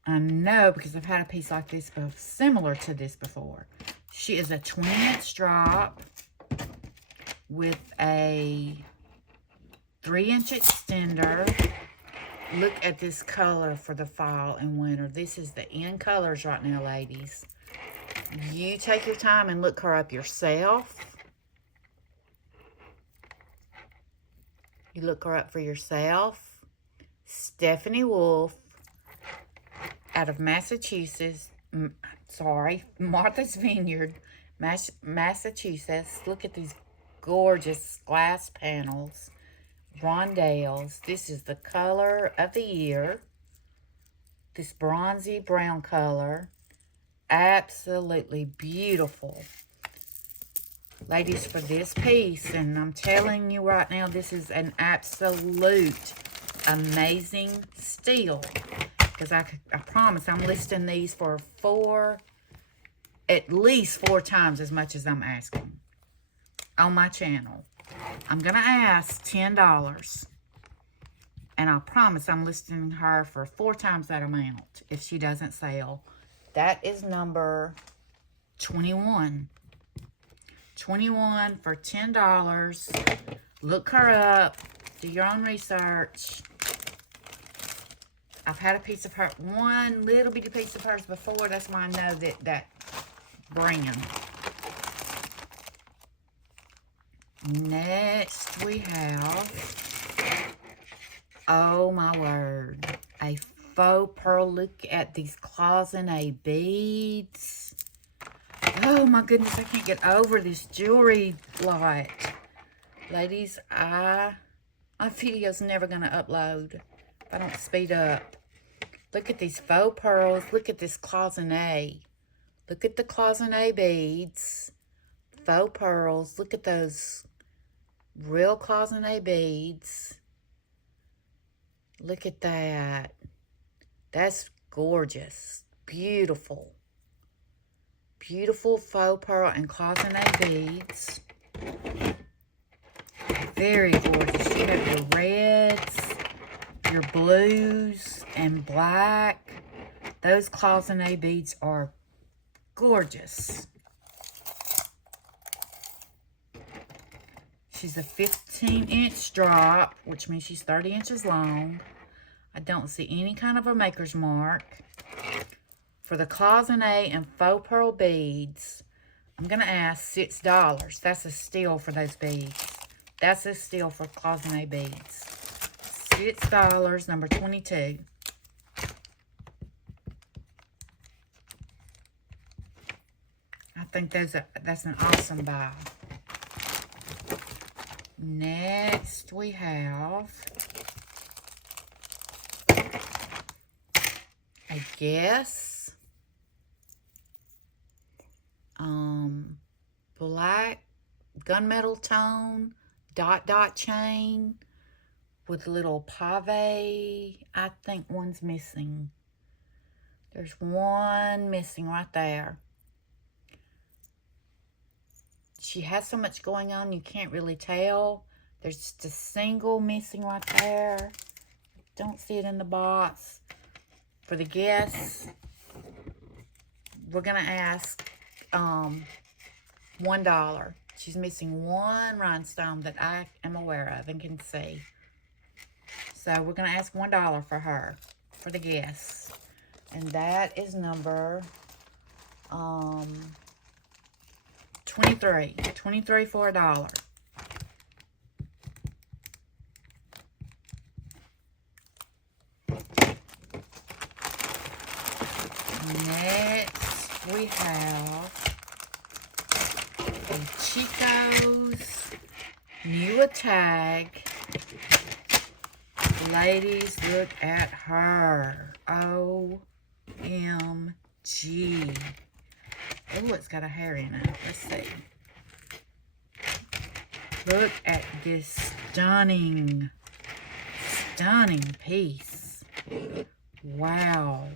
I know because I've had a piece like this, similar to this before. She is a 20-inch drop with a 3-inch extender. Look at this color for the fall and winter. This is the in colors right now, ladies. You take your time and look her up yourself. You look her up for yourself. Stephanie Wolf out of Massachusetts. Martha's Vineyard, Massachusetts. Look at these gorgeous glass panels. Rondelles. This is the color of the year. This bronzy brown color. Absolutely beautiful. Ladies, for this piece, and I'm telling you right now, this is an absolute amazing steal. Because I promise I'm listing these for at least four times as much as I'm asking on my channel. I'm going to ask $10. And I promise I'm listing her for 4 times that amount if she doesn't sell. That is number 21. 21 for $10. Look her up. Do your own research. I've had a piece of her, one little bitty piece of hers before. That's why I know that brand. Next we have, oh my word, a faux pearl. Look at these cloisonne beads. Oh my goodness, I can't get over this jewelry lot. Ladies, my video's never gonna upload if I don't speed up. Look at these faux pearls. Look at this cloisonne. Look at the cloisonne beads. Faux pearls. Look at those real cloisonne beads. Look at that. That's gorgeous. Beautiful. Beautiful faux pearl and cloisonne beads. Very gorgeous. You have your reds, your blues, and black. Those cloisonne beads are gorgeous. She's a 15-inch drop, which means she's 30 inches long. I don't see any kind of a maker's mark. For the cloisonne and faux pearl beads, I'm going to ask $6. That's a steal for those beads. That's a steal for cloisonne beads. $6, number 22. I think that's an awesome buy. Next, we have, I guess, black gunmetal tone dot chain with little pave. I think one's missing. There's one missing right there. She has so much going on, you can't really tell. There's just a single missing right there. Don't see it in the box. For the guests, we're going to ask $1. She's missing one rhinestone that I am aware of and can see. So we're going to ask $1 for her, for the guests. And that is number 23. 23 for $1. Next, we have a Chico's new tag. Ladies, look at her. OMG. Oh, it's got a hair in it. Let's see. Look at this stunning piece. Wow.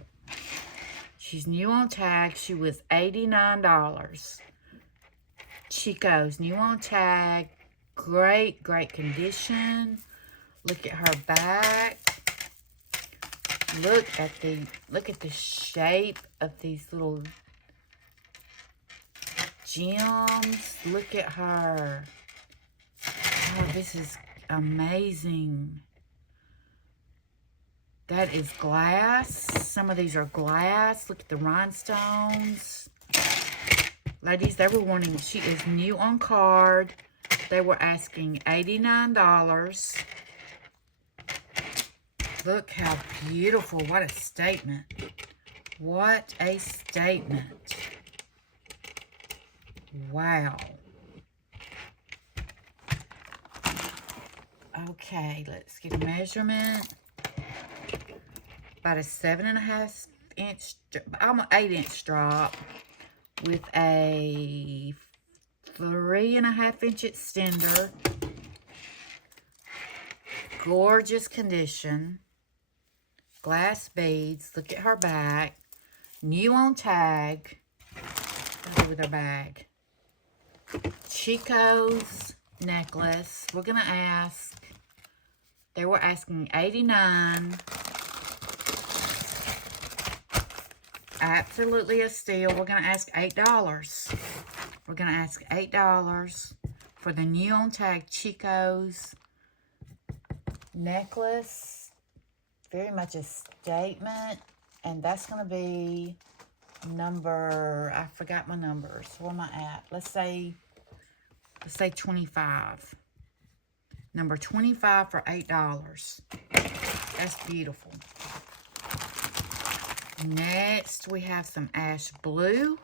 She's new on tag. She was $89. Chico's new on tag. Great condition. Look at her back. Look at the shape of these little gems. Look at her. Oh, this is amazing. That is glass. Some of these are glass. Look at the rhinestones. Ladies, they were wanting, she is new on card. They were asking $89. Look how beautiful. What a statement. What a statement. Wow. Okay, let's get a measurement. About a 7.5 inch, almost 8-inch drop with a 3.5 inch extender. Gorgeous condition. Glass beads. Look at her back. New on tag. With her bag. Chico's necklace. We're going to ask. They were asking $89. Absolutely a steal. We're going to ask $8. We're going to ask $8 for the new on tag Chico's necklace. Very much a statement. And that's going to be number, I forgot my numbers. Where am I at? Let's say 25. Number 25 for $8. That's beautiful. Next, we have some ash blue.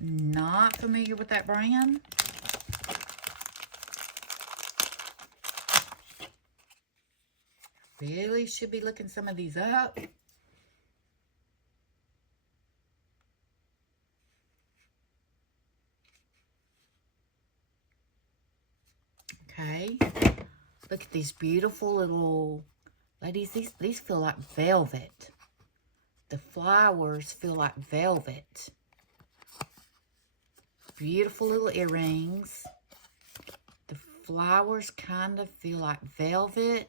Not familiar with that brand. Really should be looking some of these up. Okay. Look at these beautiful little ladies. These feel like velvet. The flowers feel like velvet. Beautiful little earrings. The flowers kind of feel like velvet.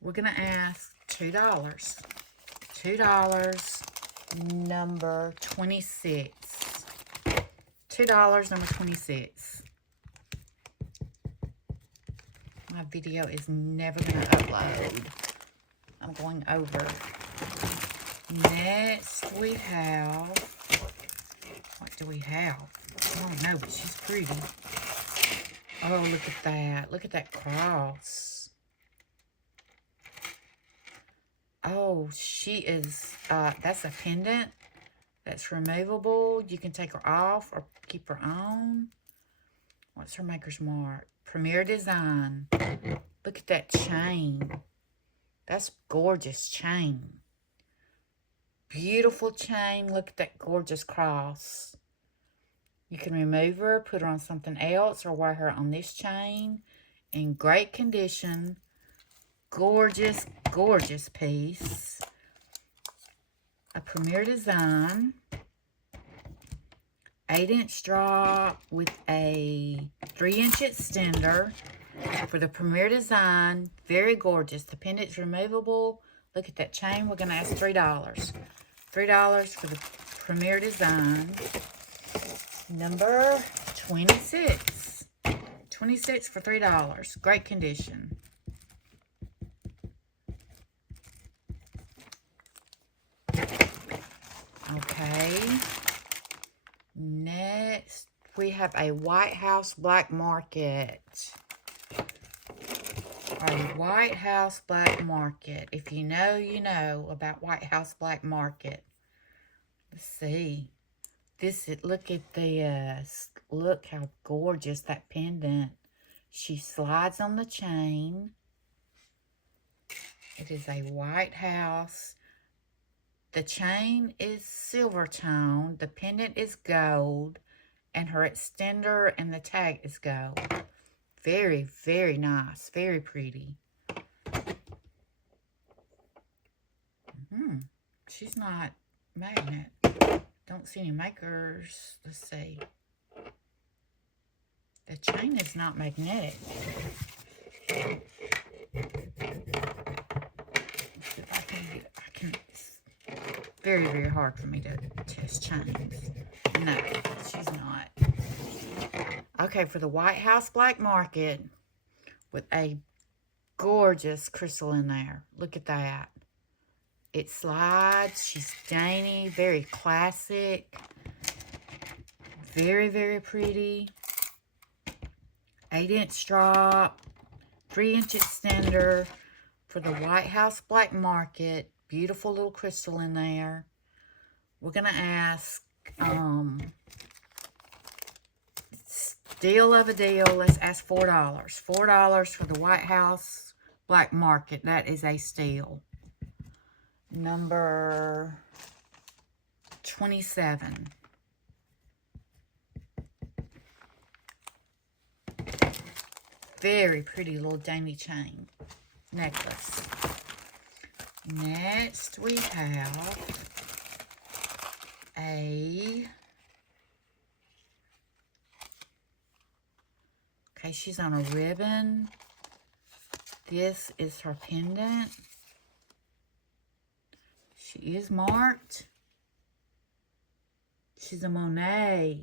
We're going to ask $2. $2, number 26. $2, number 26. My video is never going to upload. I'm going over. Next, we have... What do we have? I don't know, but she's pretty. Oh, look at that. Look at that cross. Oh, she is... that's a pendant. That's removable. You can take her off or keep her on. What's her maker's mark? Premier Design. Look at that chain. That's gorgeous chain. Beautiful chain. Look at that gorgeous cross. You can remove her, put her on something else, or wear her on this chain. In great condition. Gorgeous, gorgeous piece. A Premier Design. 8-inch drop with a 3-inch extender for the Premier Design. Very gorgeous. The pendant's removable. Look at that chain. We're going to ask $3. $3 for the Premier Design. Number 26. 26 for $3. Great condition. Okay. Next, we have a White House Black Market. A White House Black Market. If you know, you know about White House Black Market. Let's see. Look at this. Look how gorgeous that pendant. She slides on the chain. It is a White House. The chain is silver tone. The pendant is gold. And her extender and the tag is gold. Very, very nice. Very pretty. She's not magnet. Don't see any makers. Let's see. The chain is not magnetic. Let's see if I can it's very, very hard for me to test chains. No, she's not. Okay, for the White House Black Market with a gorgeous crystal in there. Look at that. It slides. She's dainty, very classic. Very, very pretty. 8-inch drop. 3-inch extender for the White House Black Market. Beautiful little crystal in there. We're going to ask, deal of a deal. Let's ask $4. $4 for the White House Black Market. That is a steal. Number 27. Very pretty little dainty chain necklace. Next we have okay, she's on a ribbon. This is her pendant. She is marked. She's a Monet.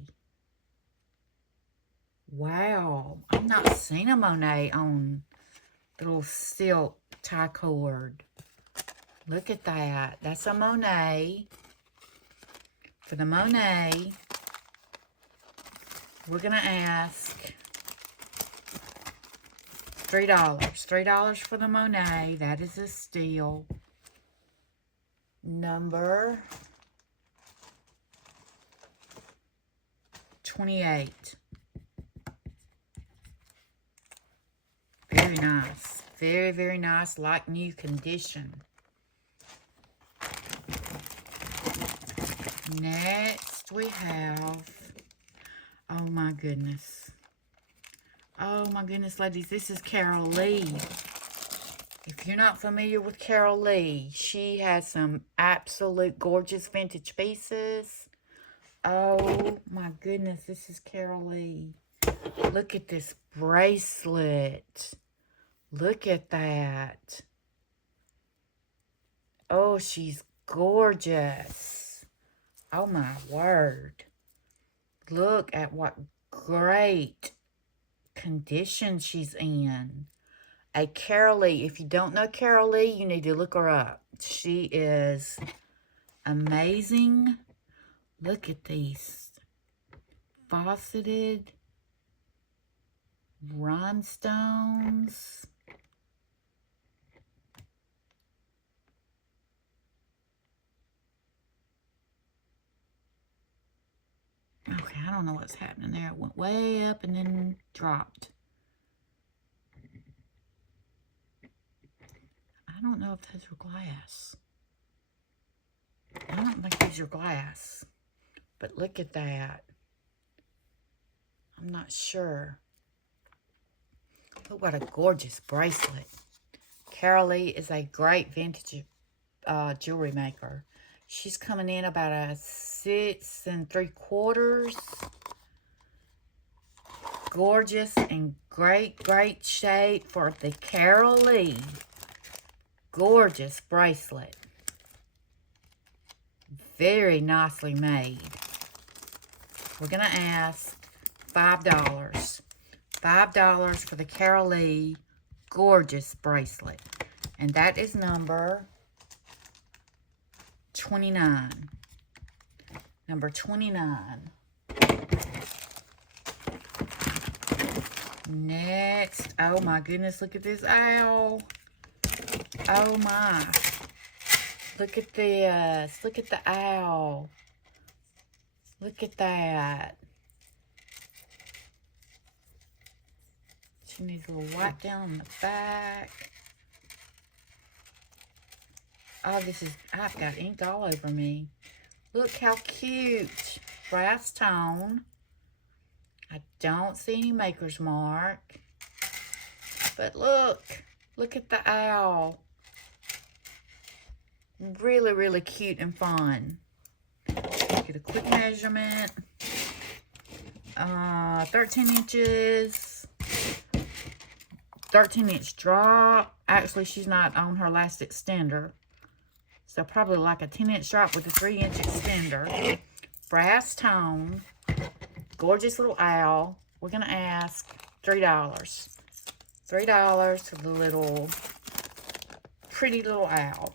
Wow. I've not seen a Monet on the little silk necktie cord. Look at that. That's a Monet. For the Monet, we're going to ask $3. $3 for the Monet. That is a steal. Number 28. Very nice. Very, very nice. Like new condition. Next we have, oh my goodness. Oh my goodness, ladies, this is Carol Lee. If you're not familiar with Carol Lee, she has some absolute gorgeous vintage pieces. Oh my goodness, this is Carol Lee. Look at this bracelet. Look at that. Oh, she's gorgeous. Oh my word. Look at what great condition she's in. A Carol Lee. If you don't know Carol Lee, you need to look her up. She is amazing. Look at these faceted rhinestones. Okay, I don't know what's happening there. It went way up and then dropped. I don't know if those are glass. I don't think these are glass. But look at that. I'm not sure. Look what a gorgeous bracelet. Carol Lee is a great vintage jewelry maker. She's coming in about a 6 3/4. Gorgeous and great, great shape for the Carol Lee. Gorgeous bracelet. Very nicely made. We're going to ask $5. $5 for the Carol Lee gorgeous bracelet. And that is number 29. Number 29. Next. Oh my goodness, look at this owl. Oh my. Look at this. Look at the owl. Look at that. She needs a little white down on the back. Oh, this is, I've got ink all over me. Look how cute. Brass tone. I don't see any maker's mark. But look at the owl. Really, really cute and fun. Get a quick measurement. 13 inches. 13-inch drop. Actually, she's not on her last extender. So probably like a 10-inch drop with a 3-inch extender. Brass tone. Gorgeous little owl. We're going to ask $3. $3 for the little pretty little owl.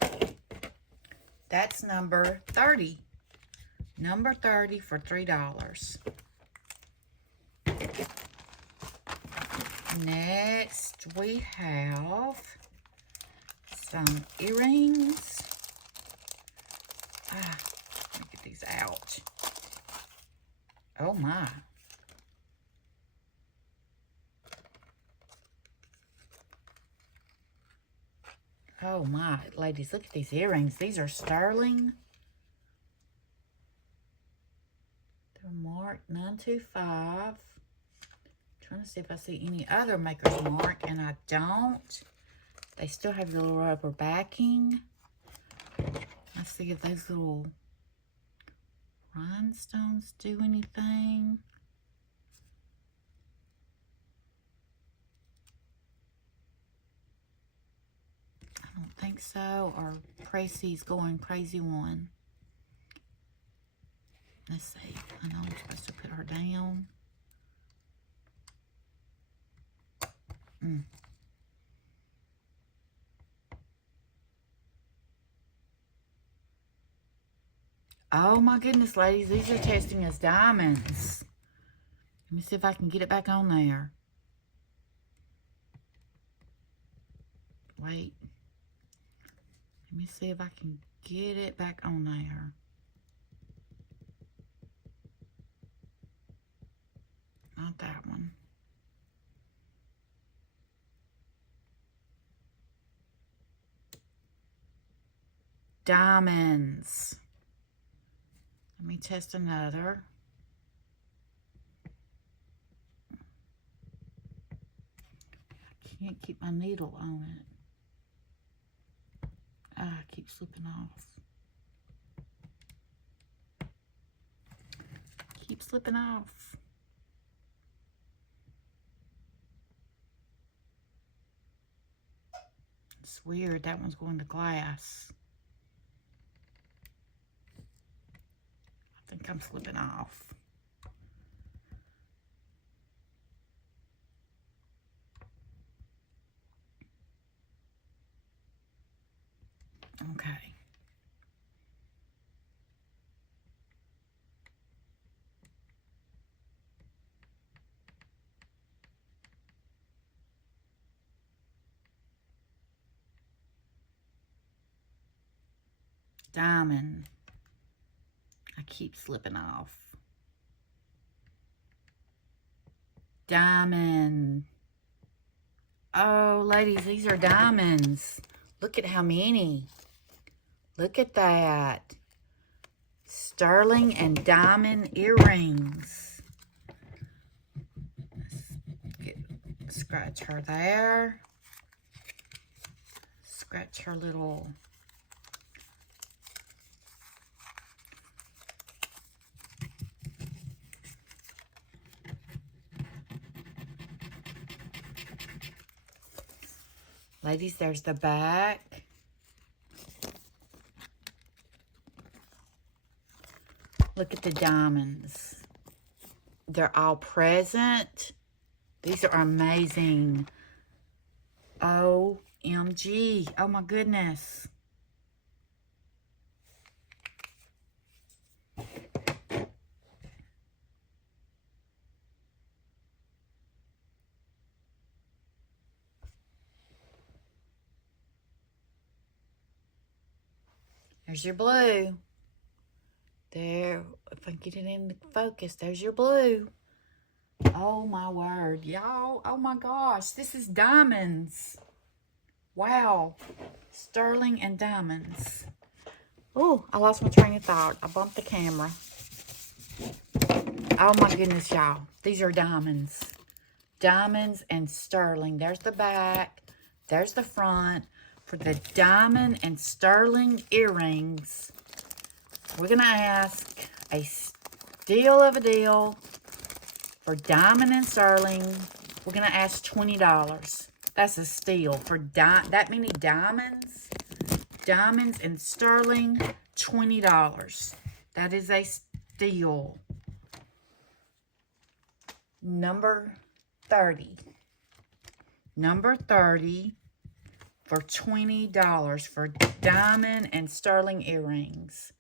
That's number 30. Number 30 for $3. Next, we have some earrings. Let me get these out. Oh my. Oh my, ladies, look at these earrings. These are sterling. They're marked 925. Trying to see if I see any other maker's mark, and I don't. They still have the little rubber backing. Let's see if those little rhinestones do anything. I don't think so, or Tracy's going crazy one. Let's see. I know I'm supposed to put her down. Oh my goodness, ladies. These are testing as diamonds. Let me see if I can get it back on there. Wait. Let me see if I can get it back on there. Not that one. Diamonds. Let me test another. I can't keep my needle on it. Ah, I keep slipping off. Keep slipping off. It's weird. That one's going to glass. I think I'm slipping off. Okay. Diamond. I keep slipping off. Diamond. Oh, ladies, these are diamonds. Look at how many. Look at that. Sterling and diamond earrings. Let's scratch her there. Scratch her little... Ladies, there's the back. Look at the diamonds. They're all present. These are amazing. OMG. Oh my goodness. There's your blue. There, if I get it into focus, there's your blue. Oh my word, y'all. Oh my gosh, this is diamonds. Wow. Sterling and diamonds. Oh, I lost my train of thought. I bumped the camera. Oh my goodness, y'all. These are diamonds. Diamonds and sterling. There's the back. There's the front. For the diamond and sterling earrings, we're going to ask a steal of a deal. For diamond and sterling, we're going to ask $20. That's a steal. For that many diamonds and sterling, $20. That is a steal. Number 30. Number 30 for $20 for diamond and sterling earrings.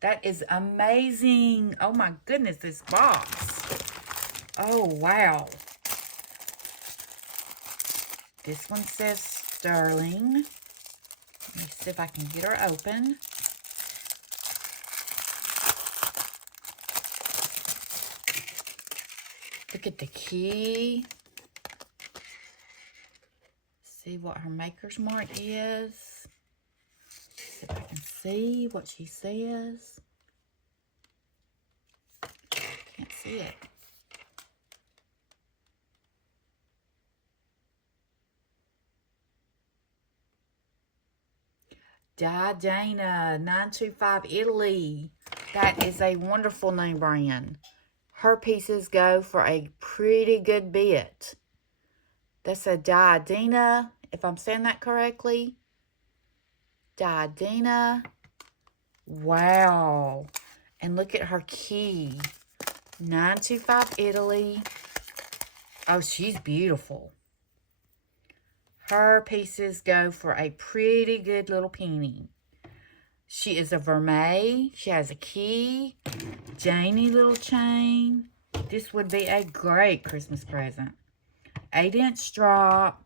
That is amazing. Oh my goodness, this box. Oh, wow. This one says sterling. Let me see if I can get her open. Look at the key. See what her maker's mark is. See if I can see what she says. Can't see it. Dana 925 Italy. That is a wonderful name brand. Her pieces go for a pretty good bit. That's a Dina, if I'm saying that correctly. Dina. Wow. And look at her key. 925 Italy. Oh, she's beautiful. Her pieces go for a pretty good little penny. She is a vermeil. She has a key, Janie little chain. This would be a great Christmas present. 8-inch drop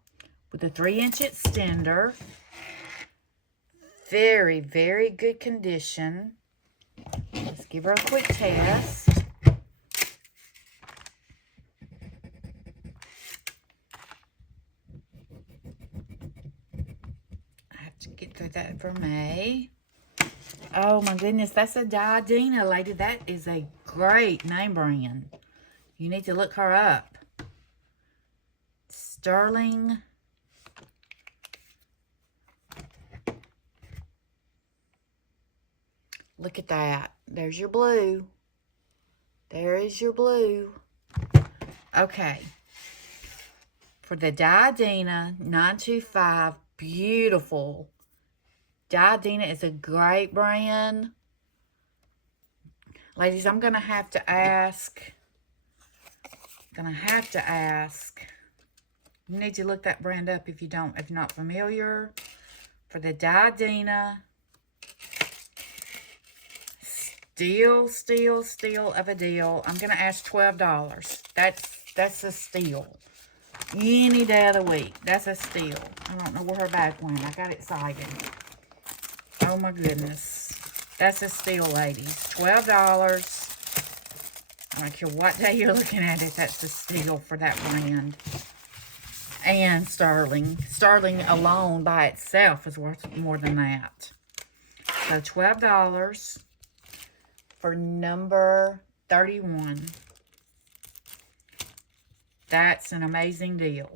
with a 3-inch extender. Very, very good condition. Let's give her a quick test. I have to get through that vermeil. Oh my goodness, that's a Diadina, lady. That is a great name brand. You need to look her up. Sterling. Look at that. There's your blue. There is your blue. Okay. For the Diadina 925, beautiful. Diadina is a great brand. Ladies, I'm going to have to ask. You need to look that brand up if you're not familiar. For the Diadina. Steal of a deal. I'm going to ask $12. That's a steal. Any day of the week. That's a steal. I don't know where her bag went. I got excited. Oh my goodness. That's a steal, ladies. $12. I don't care what day you're looking at it. That's a steal for that brand. And sterling. Sterling alone by itself is worth more than that. So $12 for number 31. That's an amazing deal.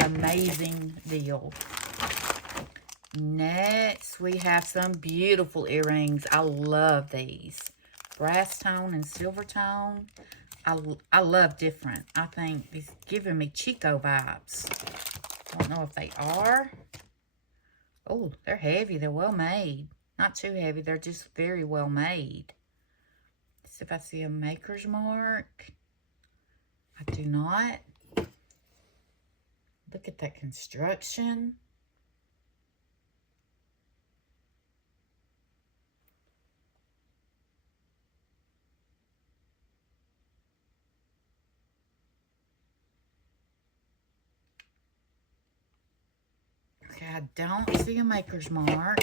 Amazing deal. Next, we have some beautiful earrings. I love these. Brass tone and silver tone. I love different. I think it's giving me Chico vibes. I don't know if they are. Oh, they're heavy. They're well made. Not too heavy. They're just very well made. Let's see if I see a maker's mark. I do not. Look at that construction. Okay, I don't see a maker's mark.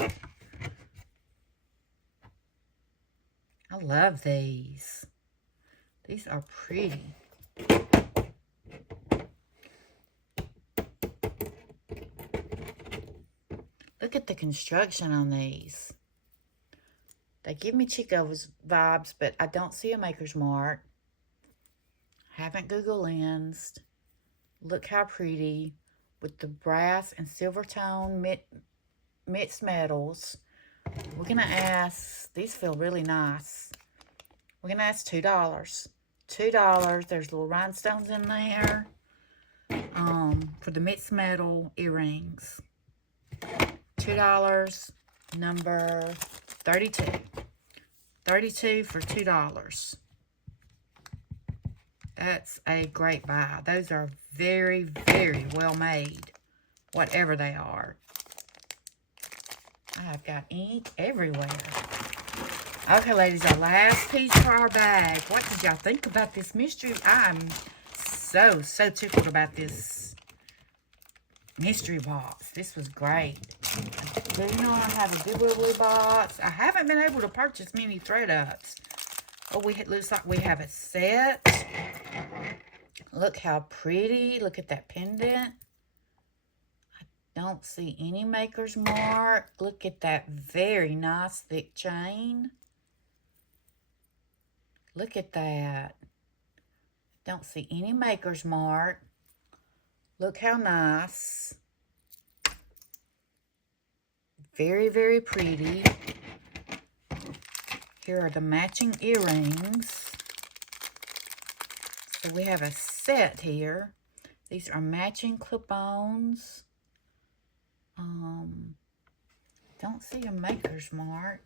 I love these. These are pretty. Look at the construction on these. They give me Chico's vibes, but I don't see a maker's mark. Haven't Google lensed. Look how pretty with the brass and silver tone mixed metals. We're going to ask, these feel really nice. We're going to ask $2. $2. There's little rhinestones in there for the mixed metal earrings. $2, number 32. 32 for $2. That's a great buy. Those are very, very well made, whatever they are. I've got ink everywhere. Okay, ladies, our last piece for our bag. What did y'all think about this mystery? I'm so tickled about this mystery box. This was great. Do you know I have a Goodwill box? I haven't been able to purchase many thread ups. Oh, it looks like we have a set. Look how pretty. Look at that pendant. I don't see any maker's mark. Look at that very nice thick chain. Look at that. Don't see any maker's mark. Look how nice. Very, very pretty. Here are the matching earrings. So we have a set here. These are matching clip-ons. Don't see a maker's mark.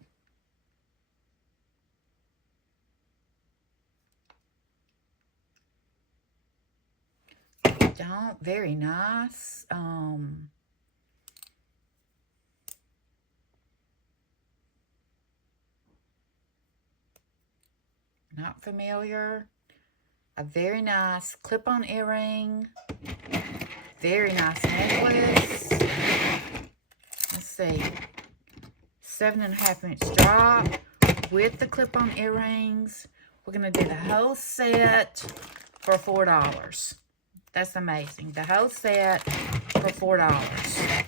Don't. Very nice. not familiar. A very nice clip-on earring. Very nice necklace. Let's see. 7.5 inch drop with the clip-on earrings. We're going to do the whole set for $4. That's amazing. The whole set for $4.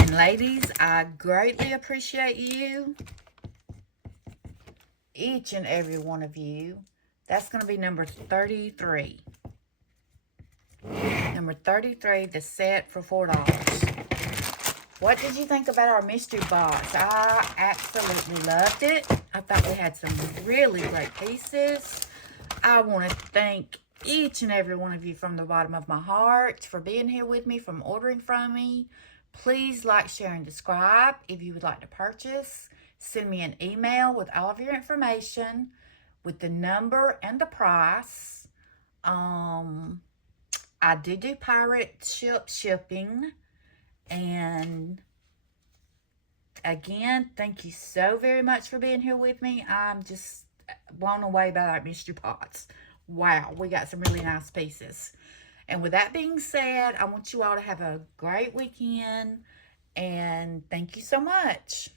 And ladies, I greatly appreciate you. Each and every one of you. That's going to be number 33. Number 33, the set for $4. What did you think about our mystery box? I absolutely loved it. I thought we had some really great pieces. I want to thank each and every one of you from the bottom of my heart for being here with me, from ordering from me. Please like, share, and subscribe. If you would like to purchase, send me an email with all of your information, with the number and the price. I do pirate shipping. And again, thank you so very much for being here with me. I'm just blown away by our mystery pots. Wow, we got some really nice pieces. And with that being said, I want you all to have a great weekend. And thank you so much.